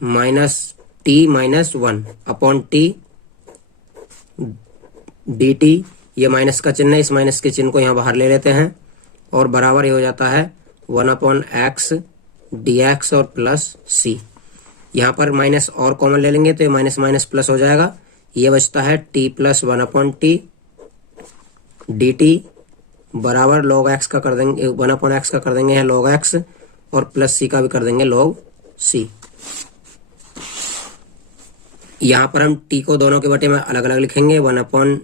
minus T minus 1 upon T D T, ये माइनस का चिन्ह है, इस माइनस के चिन्ह को यहाँ बाहर ले लेते हैं और बराबर ये हो जाता है 1/x dx और प्लस सी। यहाँ पर माइनस और कॉमन ले लेंगे तो ये माइनस माइनस प्लस हो जाएगा, ये बचता है t प्लस 1/t dt बराबर log x का कर देंगे, 1/x का कर देंगे है log x और प्लस c का भी कर देंगे log c। यहाँ पर हम t को दोनों के बटे में अलग अलग लिखेंगे, 1/,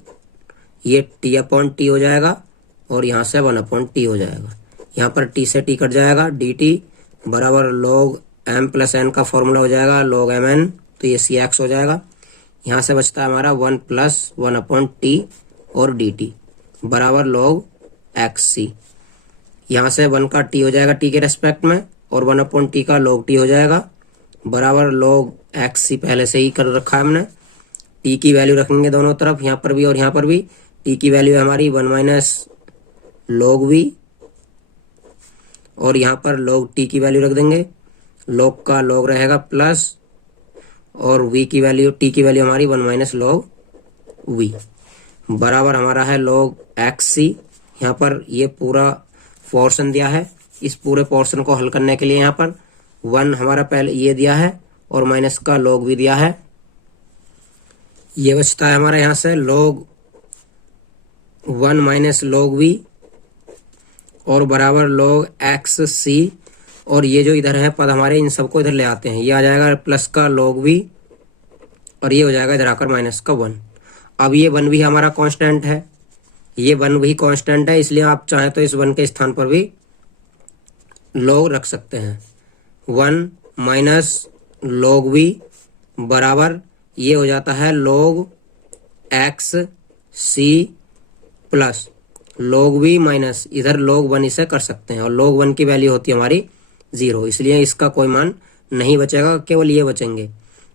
ये t/t हो जाएगा और यहाँ से 1/t हो जाएगा, यहाँ पर t से t कट जाएगा, dt बराबर log m प्लस n का फॉर्मूला हो जाएगा log mn, तो ये cx हो जाएगा। यहाँ से बचता है हमारा 1 प्लस 1/t और dt बराबर log xc। यहाँ से 1 का t हो जाएगा t के रेस्पेक्ट में और 1/t का log t हो जाएगा बराबर log xc, पहले से ही कर रखा है हमने। t की वैल्यू रखेंगे दोनों तरफ, यहाँ पर भी और यहाँ पर भी। t की वैल्यू है हमारी 1 माइनस log v और यहाँ पर log t की वैल्यू रख देंगे, log का log रहेगा प्लस और v की वैल्यू, t की वैल्यू हमारी 1 माइनस log v। बराबर हमारा है log एक्स सी। यहाँ पर ये पूरा पोर्शन दिया है, इस पूरे पोर्शन को हल करने के लिए यहाँ पर 1 हमारा पहले ये दिया है और माइनस का log भी दिया है। ये बचता है हमारा यहाँ से log 1 माइनस log v और बराबर log एक्स सी। और ये जो इधर है पद हमारे, इन सबको इधर ले आते हैं, ये आ जाएगा प्लस का log v और ये हो जाएगा इधर आकर माइनस का 1। अब ये 1 भी हमारा कांस्टेंट है, ये 1 भी कांस्टेंट है, इसलिए आप चाहें तो इस 1 के स्थान पर भी log रख सकते हैं। 1 माइनस log v बराबर ये हो जाता है log x c plus log v minus इधर log 1 इसे कर सकते हैं और log 1 की वैल्यू होती है हमारी 0, इसलिए इसका कोई मान नहीं बचेगा, केवल ये बचेंगे।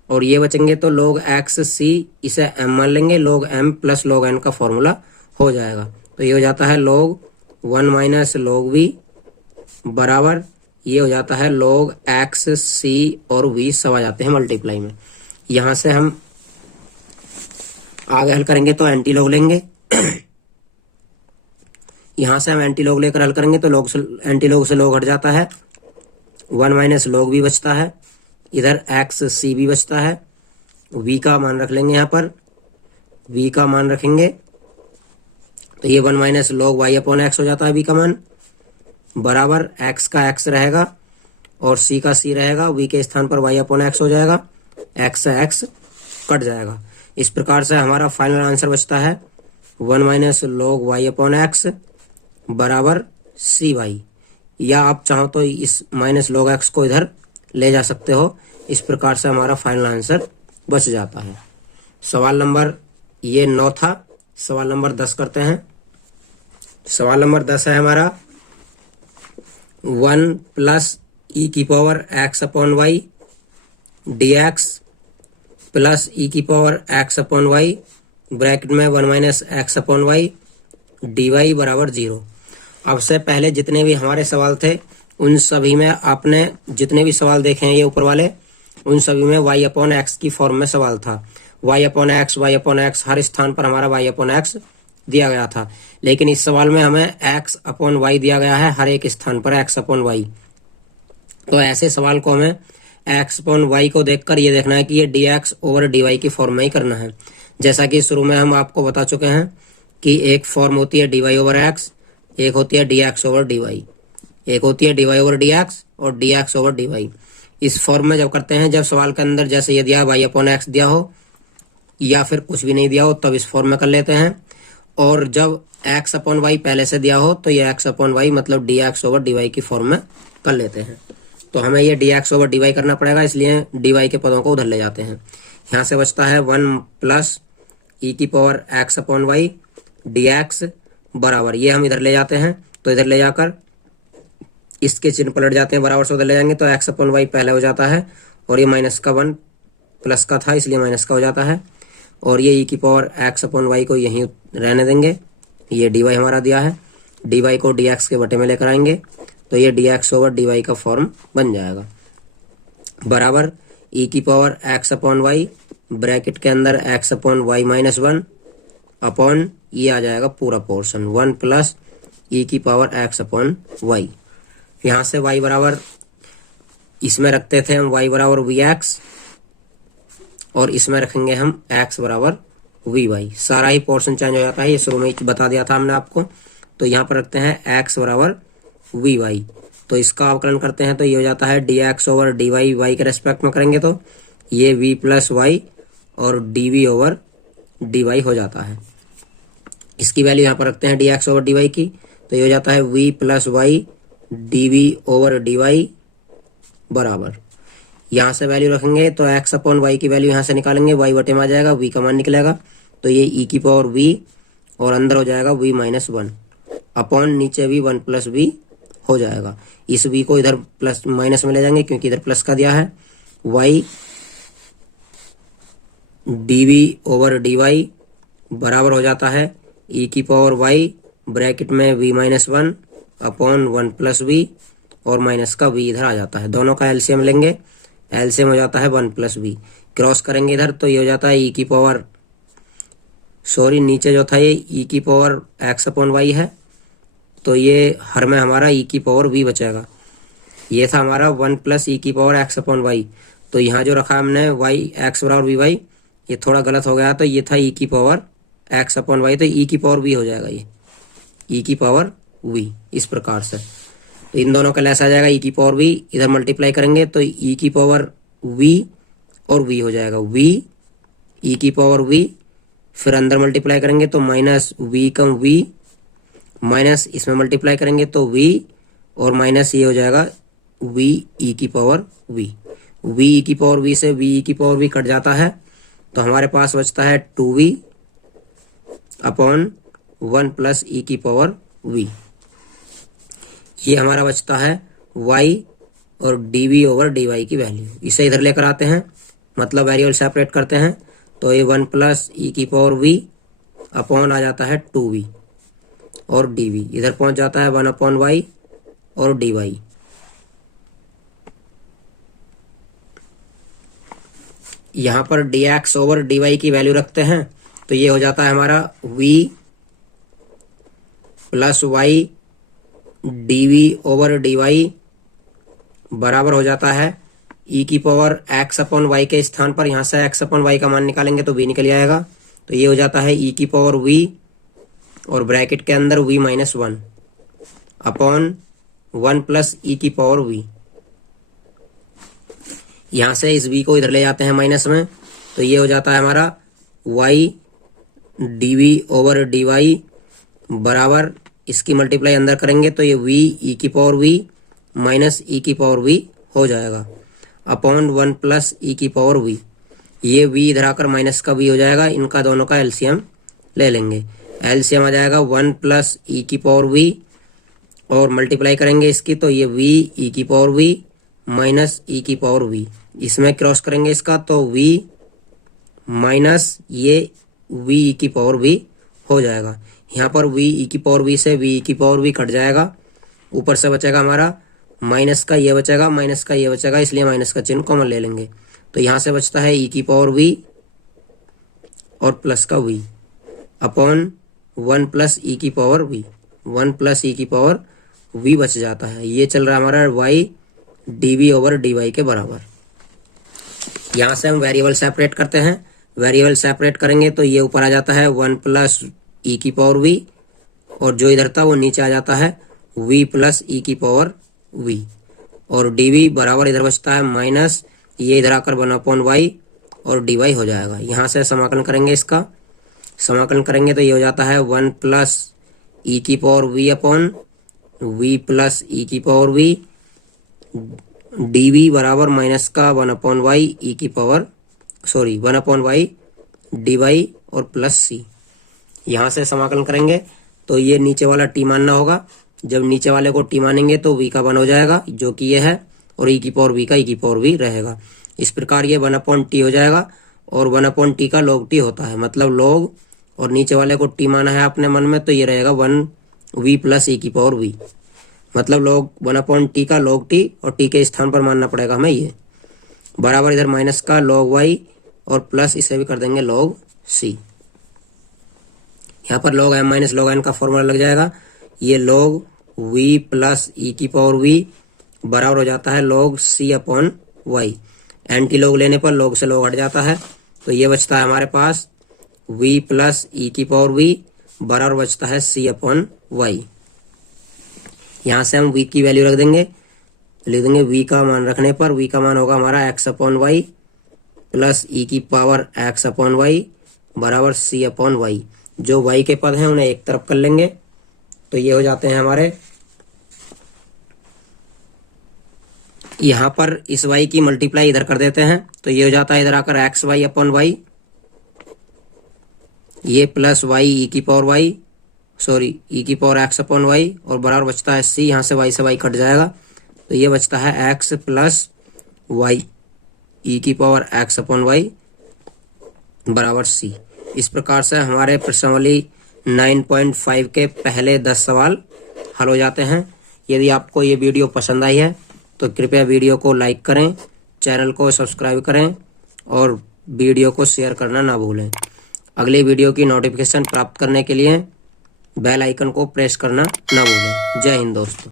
और ये बचेंगे तो log एक्स सी इसे m मान लेंगे, log m plus log n का फॉर्मूला हो जाएगा। तो ये हो जाता है log 1 माइनस log v बराबर ये हो जाता है log एक्स सी और v सब आ जाते हैं मल्टीप्लाई में। यहाँ से हम आगे हल करेंगे तो एंटी लॉग लेंगे यहाँ से हम एंटी लॉग लेकर हल करेंगे तो एंटी लॉग से log हट जाता है, 1 माइनस log v बचता है, इधर एक्स सी भी बचता है। v का मान रख लेंगे, यहाँ पर v का मान रखेंगे तो ये 1 minus log y upon x हो जाता है v का मान बराबर x का x रहेगा और c का c रहेगा, v के स्थान पर y अपॉन एक्स हो जाएगा, x से x कट जाएगा। इस प्रकार से हमारा फाइनल आंसर बचता है 1 minus log y upon x बराबर सी वाई, या आप चाहो तो इस माइनस log x को इधर ले जा सकते हो। इस प्रकार से हमारा फाइनल आंसर बच जाता है। सवाल नंबर ये 9 था। सवाल नंबर 10 करते हैं। सवाल नंबर 10 है हमारा 1 प्लस ई की power x upon y d x plus e की power x upon y bracket में 1 minus x upon y d y बराबर 0। अब से पहले जितने भी हमारे सवाल थे उन सभी में आपने जितने भी सवाल देखे हैं ये ऊपर वाले, उन सभी में y अपॉन एक्स की फॉर्म में सवाल था। y अपॉन एक्स हर स्थान पर हमारा y अपॉन एक्स दिया गया था, लेकिन इस सवाल में हमें x अपॉन वाई दिया गया है हर एक स्थान पर x अपॉन वाई। तो ऐसे सवाल को हमें x अपॉन वाई को देखकर ये देखना है कि ये dx ओवर dy की फॉर्म में ही करना है। जैसा कि शुरू में हम आपको बता चुके हैं कि एक फॉर्म होती है dy ओवर x, एक होती है dx ओवर dy, एक होती है dy ओवर dx और dx ओवर dy। इस फॉर्म में जब करते हैं, जब सवाल के अंदर जैसे ये दिया y अपॉन एक्स दिया हो या फिर कुछ भी नहीं दिया हो तब इस फॉर्म में कर लेते हैं, और जब x अपॉन वाई पहले से दिया हो तो ये x अपॉन वाई मतलब dx ओवर dy की फॉर्म में कर लेते हैं। तो हमें ये dx ओवर dy करना पड़ेगा, इसलिए dy के पदों को उधर ले जाते हैं। यहाँ से बचता है 1 प्लस ई की power x upon y dx बराबर ये हम इधर ले जाते हैं, तो इधर ले जाकर इसके चिन्ह पलट जाते हैं, बराबर से उधर ले जाएंगे तो x अपॉन वाई पहले हो जाता है और ये माइनस का 1 प्लस का था इसलिए माइनस का हो जाता है, और ये ई की पावर x अपॉन वाई को यहीं रहने देंगे। ये dy हमारा दिया है, dy को dx के बटे में लेकर आएंगे तो ये dx ओवर dy का फॉर्म बन जाएगा बराबर ई की power x upon y bracket के अंदर x upon y minus 1 upon ये आ जाएगा पूरा पोर्शन 1 प्लस ई की पावर x अपॉन वाई। यहाँ से y बराबर इसमें रखते थे हम y बराबर vx और इसमें रखेंगे हम x बराबर vy। सारा ही पोर्शन चेंज हो जाता है, ये शुरू में ही बता दिया था हमने आपको। तो यहाँ पर रखते हैं x बराबर vy, तो इसका अवकलन करते हैं तो ये हो जाता है dx ओवर dy y के रेस्पेक्ट में करेंगे तो ये v प्लस वाई और dv ओवर dy हो जाता है। इसकी वैल्यू यहाँ पर रखते हैं dx ओवर dy की, तो ये हो जाता है v plus y dv over dy बराबर यहाँ से वैल्यू रखेंगे तो x अपॉन वाई की वैल्यू यहाँ से निकालेंगे, y बटे में आ जाएगा, v का मान निकलेगा तो ये e की पावर v और अंदर हो जाएगा v माइनस 1 अपॉन नीचे भी 1 प्लस v हो जाएगा। इस v को इधर प्लस माइनस में ले जाएंगे क्योंकि इधर प्लस का दिया है, y dv ओवर dy बराबर हो जाता है e की पावर y ब्रैकेट में v minus 1 upon 1 plus v और माइनस का v इधर आ जाता है। दोनों का एलसीएम लेंगे, एलसीएम हो जाता है 1 प्लस v, क्रॉस करेंगे इधर तो ये हो जाता है e की पावर सॉरी, नीचे जो था ये ई की पावर एक्स अपॉन वाई है, तो ये हर में हमारा ई की पावर वी बचेगा। ये था हमारा 1 प्लस ई की पावर एक्स अपॉन वाई, तो यहाँ जो रखा हमने वाई एक्स बराबर वी वाई, ये थोड़ा गलत हो गया, तो ये था ई की पावर एक्स अपॉन वाई, तो ई की पावर वी हो जाएगा, ये ई की पावर वी। इस प्रकार से तो इन दोनों का लेस आ जाएगा, ई की पावर वी, इधर मल्टीप्लाई करेंगे तो ई की पावर वी और वी हो जाएगा, वी ई की पावर वी, फिर अंदर मल्टीप्लाई करेंगे तो माइनस वी कम वी, माइनस इसमें मल्टीप्लाई करेंगे तो वी, और माइनस ये हो जाएगा वी ई की पावर वी। वी ई की पावर वी से वी ई की पावर वी कट जाता है, तो हमारे पास बचता है 2v अपॉन 1 प्लस ई की पावर वी। ये हमारा बचता है y और dv ओवर dy की वैल्यू। इसे इधर लेकर आते हैं, मतलब वेरिएबल सेपरेट करते हैं, तो ये 1 प्लस ई की पावर v अपॉन आ जाता है 2v और dv, इधर पहुंच जाता है 1 अपॉन y और dy। यहाँ पर dx ओवर dy की वैल्यू रखते हैं, तो ये हो जाता है हमारा v plus y dv over dy बराबर हो जाता है e की पावर x अपॉन y के स्थान पर यहाँ से x अपॉन y का मान निकालेंगे तो v निकल आएगा, तो ये हो जाता है e की पावर v और ब्रैकेट के अंदर v minus 1 upon 1 plus e की पावर v। यहाँ से इस v को इधर ले जाते हैं माइनस में, तो ये हो जाता है हमारा y dv ओवर dy बराबर, इसकी मल्टीप्लाई अंदर करेंगे तो ये v ई की पावर v माइनस ई की पावर v हो जाएगा अपॉन 1 प्लस ई की पावर v। ये v इधर आकर माइनस का v हो जाएगा, इनका दोनों का एलसीएम ले लेंगे, एलसीएम आ जाएगा 1 प्लस ई की पावर v और मल्टीप्लाई करेंगे इसकी, तो ये v ई की पावर v माइनस ई की पावर v, इसमें क्रॉस करेंगे इसका तो v माइनस ये v ई की पावर v हो जाएगा। यहाँ पर v ई की पावर v से v ई की पावर v कट जाएगा, ऊपर से बचेगा हमारा माइनस का ये बचेगा, माइनस का ये बचेगा, इसलिए माइनस का चिन्ह कॉमन ले लेंगे, तो यहाँ से बचता है ई की पावर v और प्लस का v अपॉन 1 प्लस ई की पावर v, 1 प्लस ई की पावर v बच जाता है। ये चल रहा है हमारा y dv ओवर dy के बराबर। यहाँ से हम वेरिएबल सेपरेट करते हैं, वेरिएबल सेपरेट करेंगे तो ये ऊपर आ जाता है 1 प्लस ई की पावर v और जो इधर था वो नीचे आ जाता है v प्लस ई की पावर v और dv बराबर इधर बचता है माइनस, ये इधर आकर 1 अपॉन y और dy हो जाएगा। यहाँ से समाकलन करेंगे, इसका समाकलन करेंगे तो ये हो जाता है 1 प्लस ई की power v upon v plus e की पावर v dv बराबर माइनस का 1 अपॉन y ई की पावर 1 अपॉन y dy और प्लस c। यहाँ से समाकलन करेंगे तो ये नीचे वाला t मानना होगा, जब नीचे वाले को t मानेंगे तो v का 1 हो जाएगा जो कि ये है, और e की पावर v का e की पावर v रहेगा। इस प्रकार ये 1 अपॉन t हो जाएगा और 1 अपॉन t का log t होता है, मतलब log और नीचे वाले को t माना है अपने मन में, तो ये रहेगा 1 v प्लस e की पावर v, मतलब log 1 अपॉन t का log t और t के स्थान पर मानना पड़ेगा हमें ये, बराबर इधर माइनस का log y और प्लस इसे भी कर देंगे log c। यहाँ पर log m minus log n का फॉर्मूला लग जाएगा, ये log v प्लस ई की पावर v बराबर हो जाता है log c upon y। Anti log लेने पर log से log हट जाता है, तो ये बचता है हमारे पास v प्लस ई की पावर v बराबर बचता है c अपॉन y। यहाँ से हम v की वैल्यू रख देंगे, लिख देंगे v का मान रखने पर v का मान होगा हमारा x upon y plus e की पावर x अपॉन y बराबर c अपॉन y। जो y के पद हैं उन्हें एक तरफ कर लेंगे, तो ये हो जाते हैं हमारे, यहाँ पर इस y की मल्टीप्लाई इधर कर देते हैं, तो ये हो जाता है इधर आकर एक्स वाई अपॉन वाई, ये प्लस वाई ई की पावर वाई, ई की पावर एक्स अपॉन वाई और बराबर बचता है c। यहाँ से y कट जाएगा, तो ये बचता है x प्लस वाई ई की पावर x अपॉन वाई बराबर c। इस प्रकार से हमारे प्रश्नावली 9.5 के पहले 10 सवाल हल हो जाते हैं। यदि आपको ये वीडियो पसंद आई है तो कृपया वीडियो को लाइक करें, चैनल को सब्सक्राइब करें और वीडियो को शेयर करना ना भूलें। अगली वीडियो की नोटिफिकेशन प्राप्त करने के लिए बेल आइकन को प्रेस करना ना भूलें। जय हिंद दोस्तों।